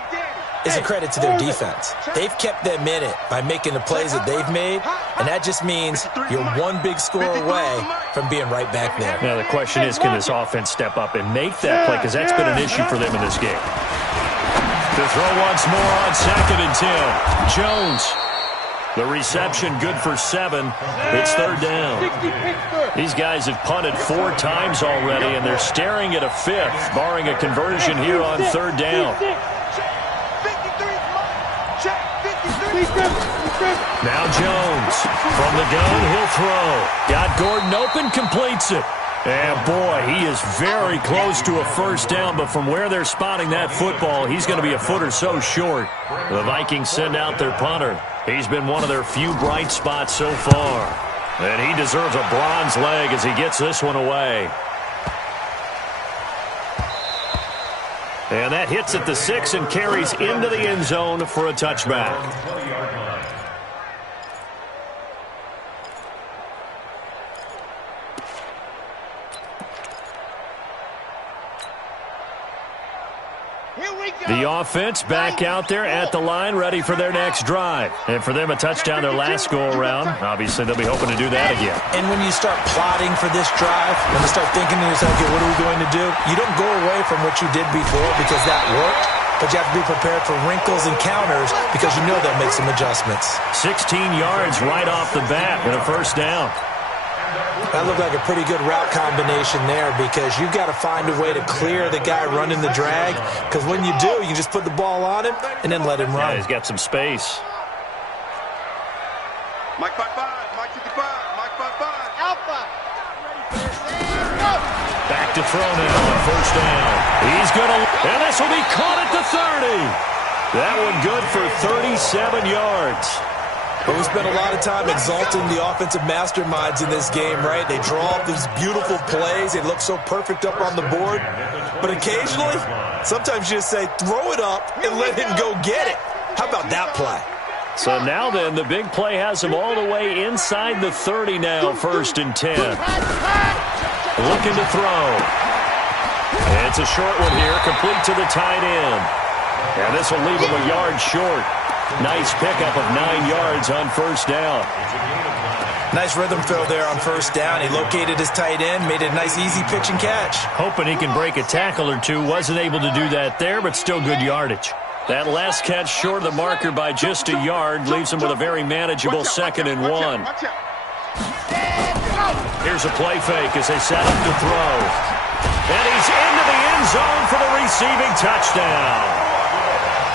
is a credit to their defense. They've kept them in it by making the plays that they've made, and that just means you're one big score away from being right back there. Now, the question is, can this offense step up and make that play? Because that's been an issue for them in this game. To throw once more on 2nd and 10. Jones. The reception good for 7. It's 3rd down. These guys have punted 4 times already, and they're staring at a 5th, barring a conversion here on 3rd down. Now Jones. From the gun, he'll throw. Got Gordon open, completes it. And, boy, he is very close to a first down, but from where they're spotting that football, he's going to be a foot or so short. The Vikings send out their punter. He's been one of their few bright spots so far. And he deserves a bronze leg as he gets this one away. And that hits at the 6 and carries into the end zone for a touchback. The offense back out there at the line, ready for their next drive. And for them, a touchdown their last go-around. Obviously, they'll be hoping to do that again. And when you start plotting for this drive, when you start thinking to yourself, okay, what are we going to do? You don't go away from what you did before because that worked, but you have to be prepared for wrinkles and counters because you know they'll make some adjustments. 16 yards right off the bat and a first down. That looked like a pretty good route combination there because you've got to find a way to clear the guy running the drag because when you do, you just put the ball on him and then let him run. Yeah, he's got some space. Mike 5-5, Mike 55, Mike 5-5. Alpha. Back to throw now on first down. He's going to, and this will be caught at the 30. That one good for 37 yards. But we spent a lot of time exalting the offensive masterminds in this game, right? They draw up these beautiful plays. They look so perfect up on the board. But occasionally, sometimes you just say, throw it up and let him go get it. How about that play? So now then, the big play has him all the way inside the 30 now, 1st and 10. Looking to throw. And it's a short one here, complete to the tight end. And this will leave him a yard short. Nice pickup of 9 yards on first down. Nice rhythm fill there on first down. He located his tight end, made it a nice easy pitch and catch. Hoping he can break a tackle or two. Wasn't able to do that there, but still good yardage. That last catch short of the marker by just a yard leaves him with a very manageable 2nd and 1. Here's a play fake as they set up to throw. And he's into the end zone for the receiving touchdown.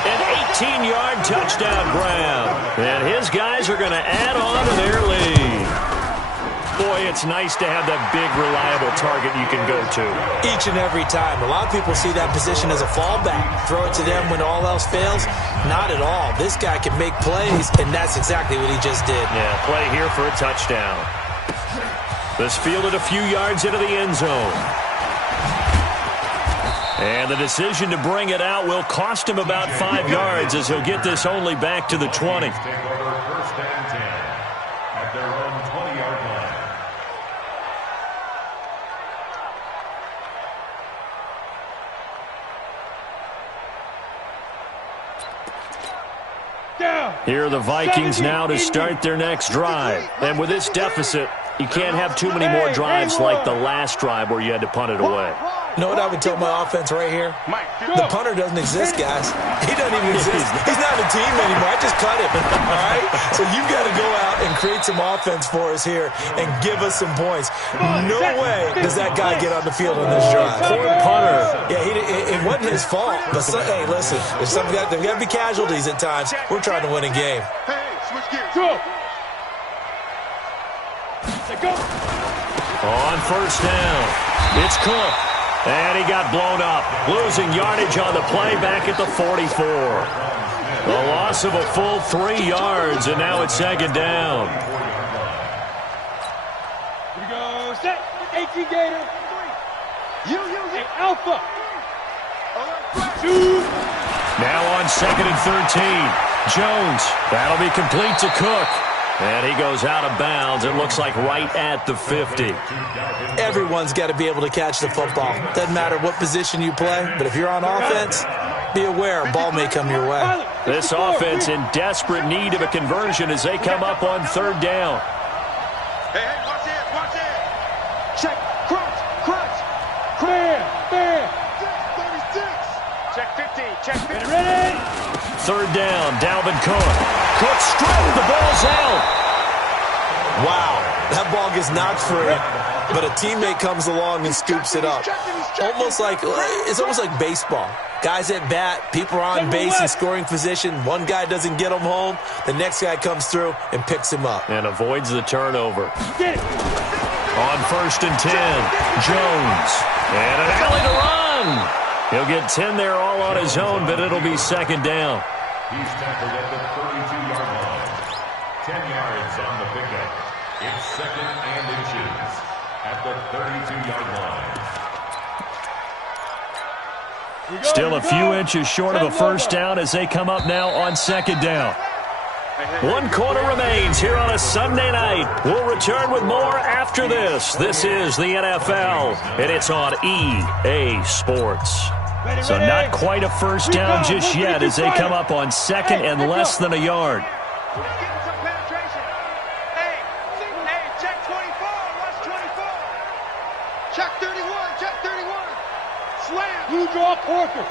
An 18-yard touchdown grab. And his guys are going to add on to their lead. Boy, it's nice to have that big, reliable target you can go to. Each and every time. A lot of people see that position as a fallback. Throw it to them when all else fails. Not at all. This guy can make plays, and that's exactly what he just did. Yeah, play here for a touchdown. This fielded a few yards into the end zone. And the decision to bring it out will cost him about 5 yards as he'll get this only back to the 20. Take over first and 10 at their own 20-yard line. Here are the Vikings now to start their next drive. And with this deficit, you can't have too many more drives like the last drive where you had to punt it away. You know what I would tell my offense right here? The punter doesn't exist, guys. He doesn't even exist. He's not a team anymore. I just cut him. All right? So you've got to go out and create some offense for us here and give us some points. No way does that guy get on the field on this drive. Poor punter. Yeah, it wasn't his fault. But hey, listen, there's got to be casualties at times. We're trying to win a game. Hey, switch gears. Go. On first down, it's Cook. And he got blown up, losing yardage on the play back at the 44. A loss of a full 3 yards, and now it's second down. Here we go. Set. 18 Gator. Hey, Alpha. 2. Now on second and 13. Jones. That'll be complete to Cook. And he goes out of bounds. It looks like right at the 50. Everyone's got to be able to catch the football. Doesn't matter what position you play, but if you're on offense, be aware a ball may come your way. This offense in desperate need of a conversion as they come up on third down. Hey, watch it, watch it. Check, crunch. Clear. 36. Check 15, check 15. Ready? Third down, Dalvin Cook. Cook stripped, the ball's out. Wow, that ball gets knocked free, but a teammate comes along and scoops it up. It's almost like baseball. Guys at bat, people are on base in scoring position. One guy doesn't get him home. The next guy comes through and picks him up. And avoids the turnover. Get it. On first and 10, Jones. And an alley to run. He'll get 10 there all on his own, but it'll be second down. He's tackled at the 32-yard line. 10 yards on the pickup. It's second and inches at the 32-yard line. Still a few inches short of a first down as they come up now on second down. 1 quarter remains here on a Sunday night. We'll return with more after this. This is the NFL, and it's on EA Sports. So not quite a first down just yet as they come up on second and less than a yard. Getting some penetration. Hey, check 24. Watch 24. Check 31. Check 31. Slam. Blue draw Porker.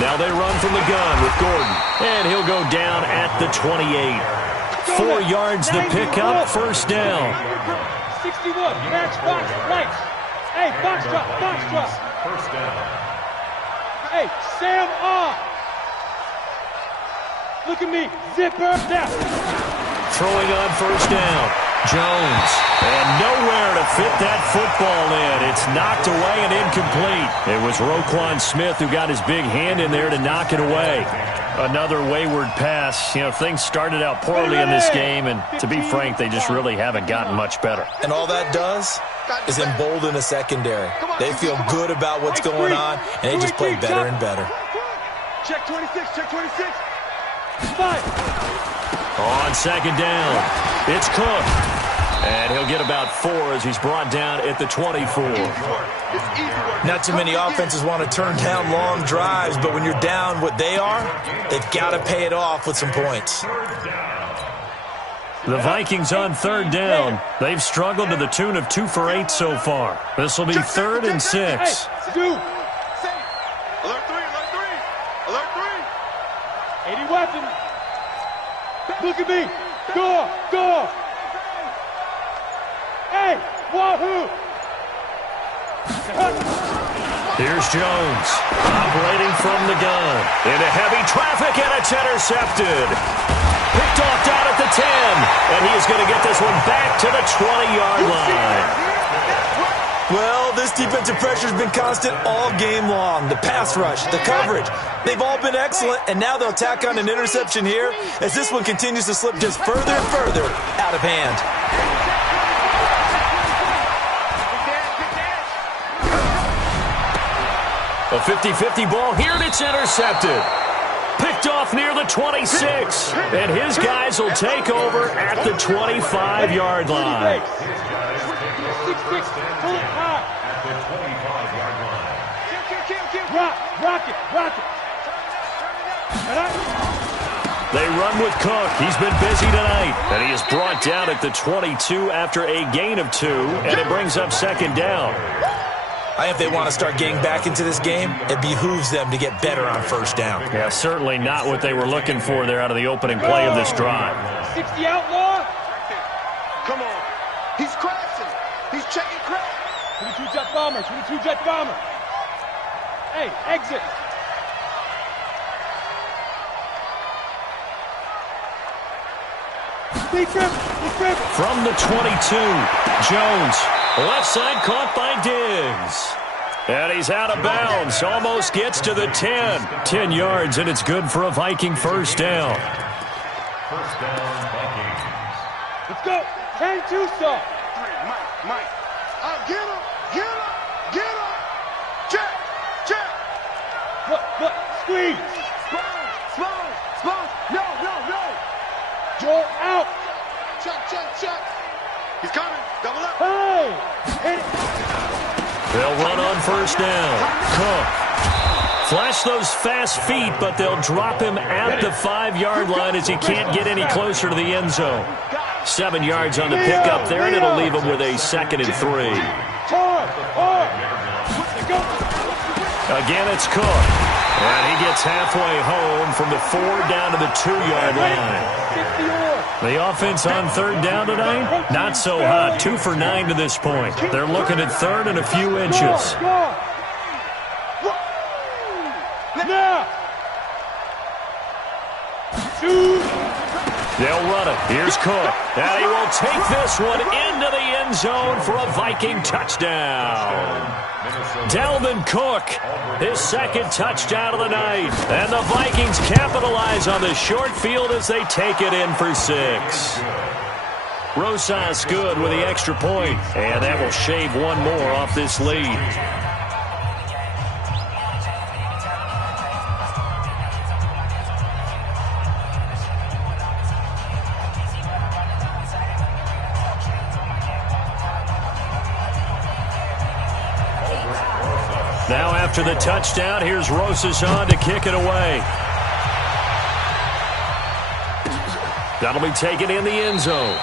Now they run from the gun with Gordon, and he'll go down at the 28. 4 yards the pickup, first down. 61. Match box. Lights. Hey, box drop. First down. Hey, Sam off. Look at me. Zipper down. Throwing on first down. Jones. And nowhere to fit that football in. It's knocked away and incomplete. It was Roquan Smith who got his big hand in there to knock it away. Another wayward pass. You know, things started out poorly in this game, and to be frank, they just really haven't gotten much better. And all that does is embolden a secondary. They feel good about what's going on, and they just play better and better. Check 26. Check 26. 5. On second down, it's Cook. And he'll get about 4 as he's brought down at the 24. Not too many offenses want to turn down long drives, but when you're down what they are, they've got to pay it off with some points. The Vikings on third down. They've struggled to the tune of 2 for 8 so far. This will be 3rd and 6. Hey, do. Alert 3. 80 weapon. Look at me. Go. Hey, wahoo. Here's Jones, operating from the gun. Into heavy traffic, and it's intercepted. Picked off down at the 10. And he is going to get this one back to the 20-yard line. Well, this defensive pressure has been constant all game long. The pass rush, the coverage, they've all been excellent, and now they'll tack on an interception here as this one continues to slip just further and further out of hand. A 50-50 ball here, and it's intercepted. Picked off near the 26, and his guys will take over at the 25-yard line. Rock it. They run with Cook. He's been busy tonight, and he is brought down at the 22 after a gain of 2, and it brings up second down. If they want to start getting back into this game, it behooves them to get better on first down. Yeah, certainly not what they were looking for there out of the opening play of this drive. 60 outlaw. Come on. He's crashing. He's checking crash. 22 jet bomber. Hey, exit. Big trip. From the 22, Jones. Left side caught by Diggs. And he's out of bounds. Almost gets to the 10. 10 yards, and it's good for a Viking first down. First down, Vikings. Let's go. 10-2 stop. Mike. Get him. Check. Look. Squeeze. Slow. No. Joel out. Check. He's coming. Double up. Hey. Hit it. They'll run on first down. Cook. Flash those fast feet, but they'll drop him at the 5-yard line as he can't get any closer to the end zone. 7 yards on the pickup there, and it'll leave him with a 2nd and 3. Hard. Again, it's Cook. And he gets halfway home from the 4 down to the 2-yard line. The offense on third down tonight, not so hot. 2 for 9 to this point. They're looking at third and a few inches. Now. 2. They'll run it. Here's Cook. And he will take this one into the end zone for a Viking touchdown. Dalvin Cook, his 2nd touchdown of the night. And the Vikings capitalize on the short field as they take it in for 6. Rosas good with the extra point, and that will shave one more off this lead. Now after the touchdown, here's Rosas on to kick it away. That'll be taken in the end zone.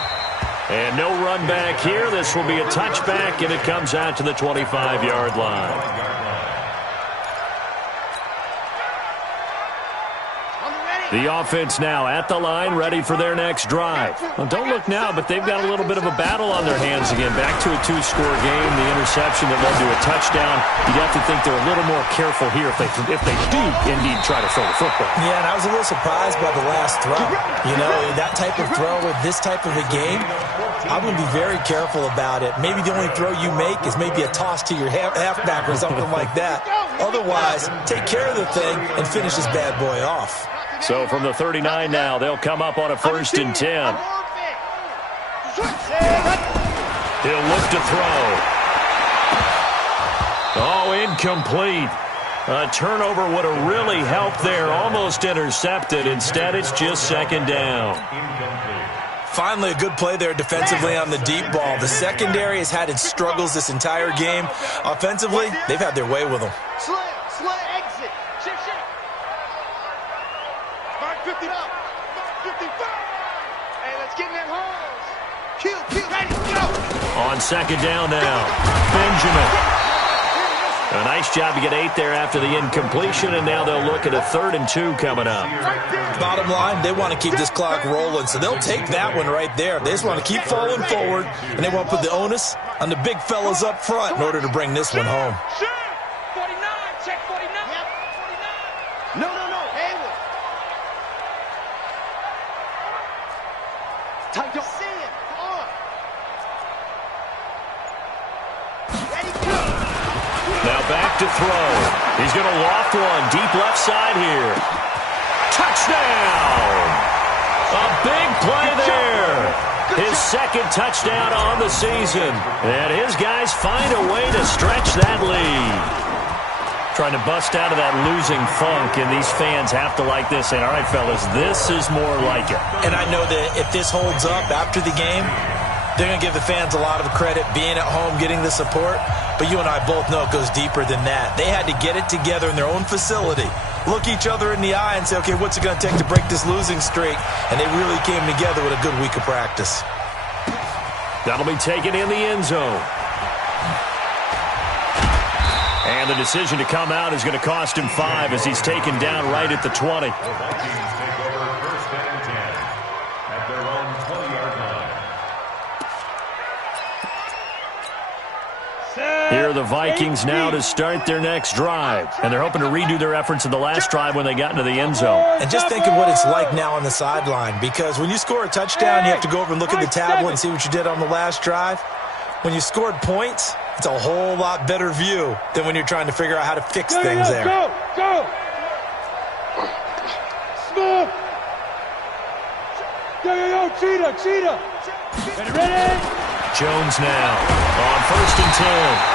And no run back here. This will be a touchback, and it comes out to the 25-yard line. The offense now at the line, ready for their next drive. Well, don't look now, but they've got a little bit of a battle on their hands again. Back to a 2-score game. The interception that led to a touchdown. You'd have to think they're a little more careful here if they do indeed try to throw the football. Yeah, and I was a little surprised by the last throw. You know, that type of throw with this type of a game, I'm going to be very careful about it. Maybe the only throw you make is maybe a toss to your halfback or something like that. Otherwise, take care of the thing and finish this bad boy off. So from the 39 now, they'll come up on a 1st and 10. He'll look to throw. Oh, incomplete. A turnover would have really helped there. Almost intercepted. Instead, it's just 2nd down. Finally, a good play there defensively on the deep ball. The secondary has had its struggles this entire game. Offensively, they've had their way with them. Slay, exit. Shift. 50 up. 55. Hey, let's get in that hose. Kill, ready, go. On 2nd down now, Benjamin. A nice job to get 8 there after the incompletion, and now they'll look at a 3rd and 2 coming up. Bottom line, they want to keep this clock rolling, so they'll take that one right there. They just want to keep falling forward, and they want to put the onus on the big fellas up front in order to bring this one home. 49, check 49. No. Haywood. back to throw. He's going to loft one deep left side here. Touchdown! A big play there. His second touchdown on the season. And his guys find a way to stretch that lead. Trying to bust out of that losing funk, and these fans have to like this. Saying, all right, fellas, this is more like it. And I know that if this holds up after the game, they're going to give the fans a lot of credit being at home, getting the support. But you and I both know it goes deeper than that. They had to get it together in their own facility, look each other in the eye and say, okay, what's it going to take to break this losing streak? And they really came together with a good week of practice. That'll be taken in the end zone. And the decision to come out is going to cost him 5 as he's taken down right at the 20. The Vikings take over first and 10 at their own 20-yard line. Here are the Vikings now to start their next drive. And they're hoping to redo their efforts in the last drive when they got into the end zone. And just think of what it's like now on the sideline, because when you score a touchdown, you have to go over and look at the tablet and see what you did on the last drive. When you scored points, it's a whole lot better view than when you're trying to figure out how to fix things there. Go, go. Smooth. Yo, cheetah. Ready? Jones now on first and 10.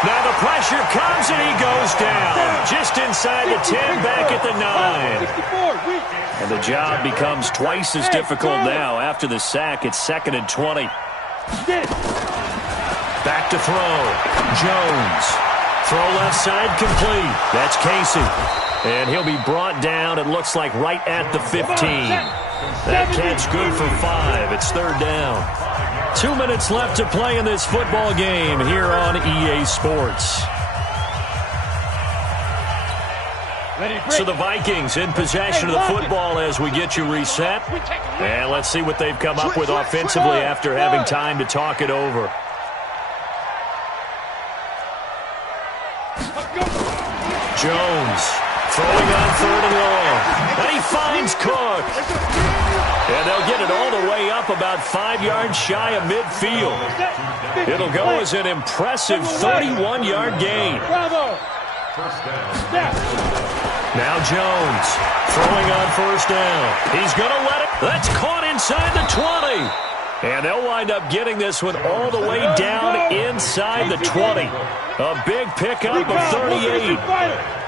Now the pressure comes and he goes down. Just inside the 10, back at the 9. And the job becomes twice as difficult now after the sack. It's 2nd and 20. Back to throw. Jones. Throw left side complete. That's Casey. And he'll be brought down, it looks like, right at the 15. That catch good for 5. It's 3rd down. 2 minutes left to play in this football game here on EA Sports. So the Vikings in possession of the football as we get you reset. And let's see what they've come up with offensively after having time to talk it over. Jones throwing on 3rd and long. And he finds Cook. And they'll get it all the way up about 5 yards shy of midfield. It'll go as an impressive 31-yard gain. Now Jones throwing on 1st down. He's going to let it. That's caught inside the 20. And they'll wind up getting this one all the way down inside the 20. A big pickup of 38.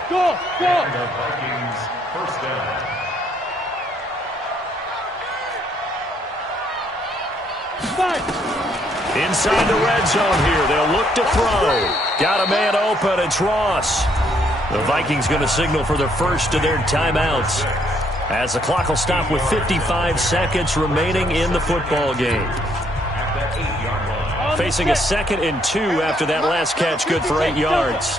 Go. The Vikings first down. Inside the red zone here. They'll look to throw. Got a man open. It's Ross. The Vikings going to signal for the first of their timeouts, as the clock will stop with 55 seconds remaining in the football game. Facing a 2nd and 2 after that last catch, good for 8 yards.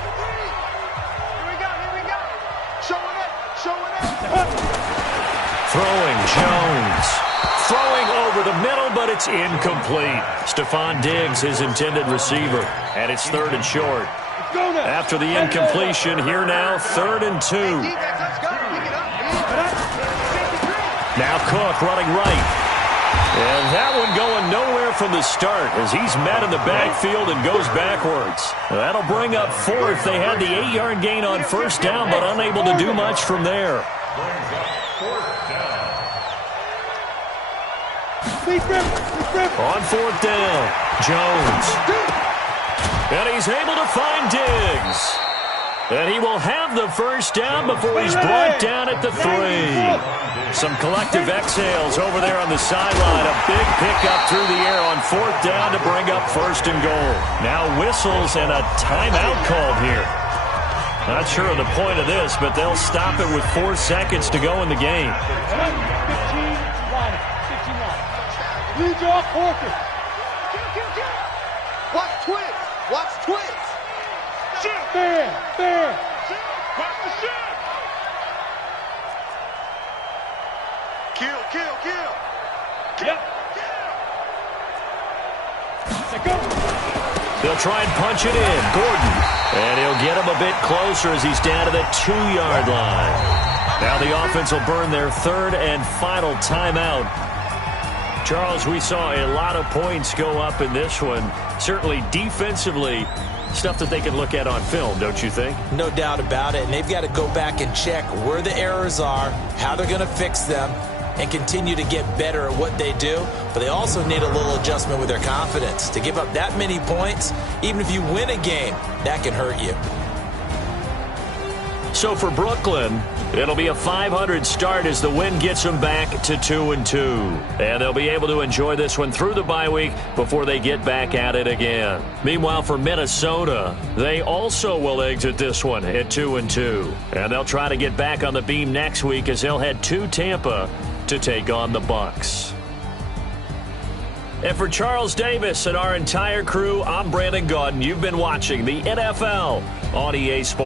Throwing, Jones. Throwing over the middle, but it's incomplete. Stephon Diggs, his intended receiver, and it's 3rd and short. After the incompletion, here now, 3rd and 2. Now Cook running right. And that one going nowhere from the start as he's met in the backfield and goes backwards. That'll bring up 4th. They had the 8-yard gain on 1st down, but unable to do much from there. On 4th down, Jones. And he's able to find Diggs. And he will have the first down before he's brought down at the 3. Some collective exhales over there on the sideline. A big pickup through the air on 4th down to bring up 1st and goal. Now whistles and a timeout called here. Not sure of the point of this, but they'll stop it with 4 seconds to go in the game. 15 Lead you off Porter. Watch twins. Watch twins. Fair. Watch the shot. Kill. Yep. Go. They'll try and punch it in. Gordon. And he'll get him a bit closer as he's down to the 2-yard line. Now the offense will burn their 3rd and final timeout. Charles, we saw a lot of points go up in this one. Certainly defensively, Stuff that they can look at on film, don't you think? No doubt about it. And they've got to go back and check where the errors are, how they're going to fix them, and continue to get better at what they do. But they also need a little adjustment with their confidence. To give up that many points, even if you win a game, that can hurt you. So for Brooklyn, it'll be a 500 start as the win gets them back to 2-2. And they'll be able to enjoy this one through the bye week before they get back at it again. Meanwhile, for Minnesota, they also will exit this one at 2-2. And they'll try to get back on the beam next week as they'll head to Tampa to take on the Bucks. And for Charles Davis and our entire crew, I'm Brandon Gaudin. You've been watching the NFL on EA Sports.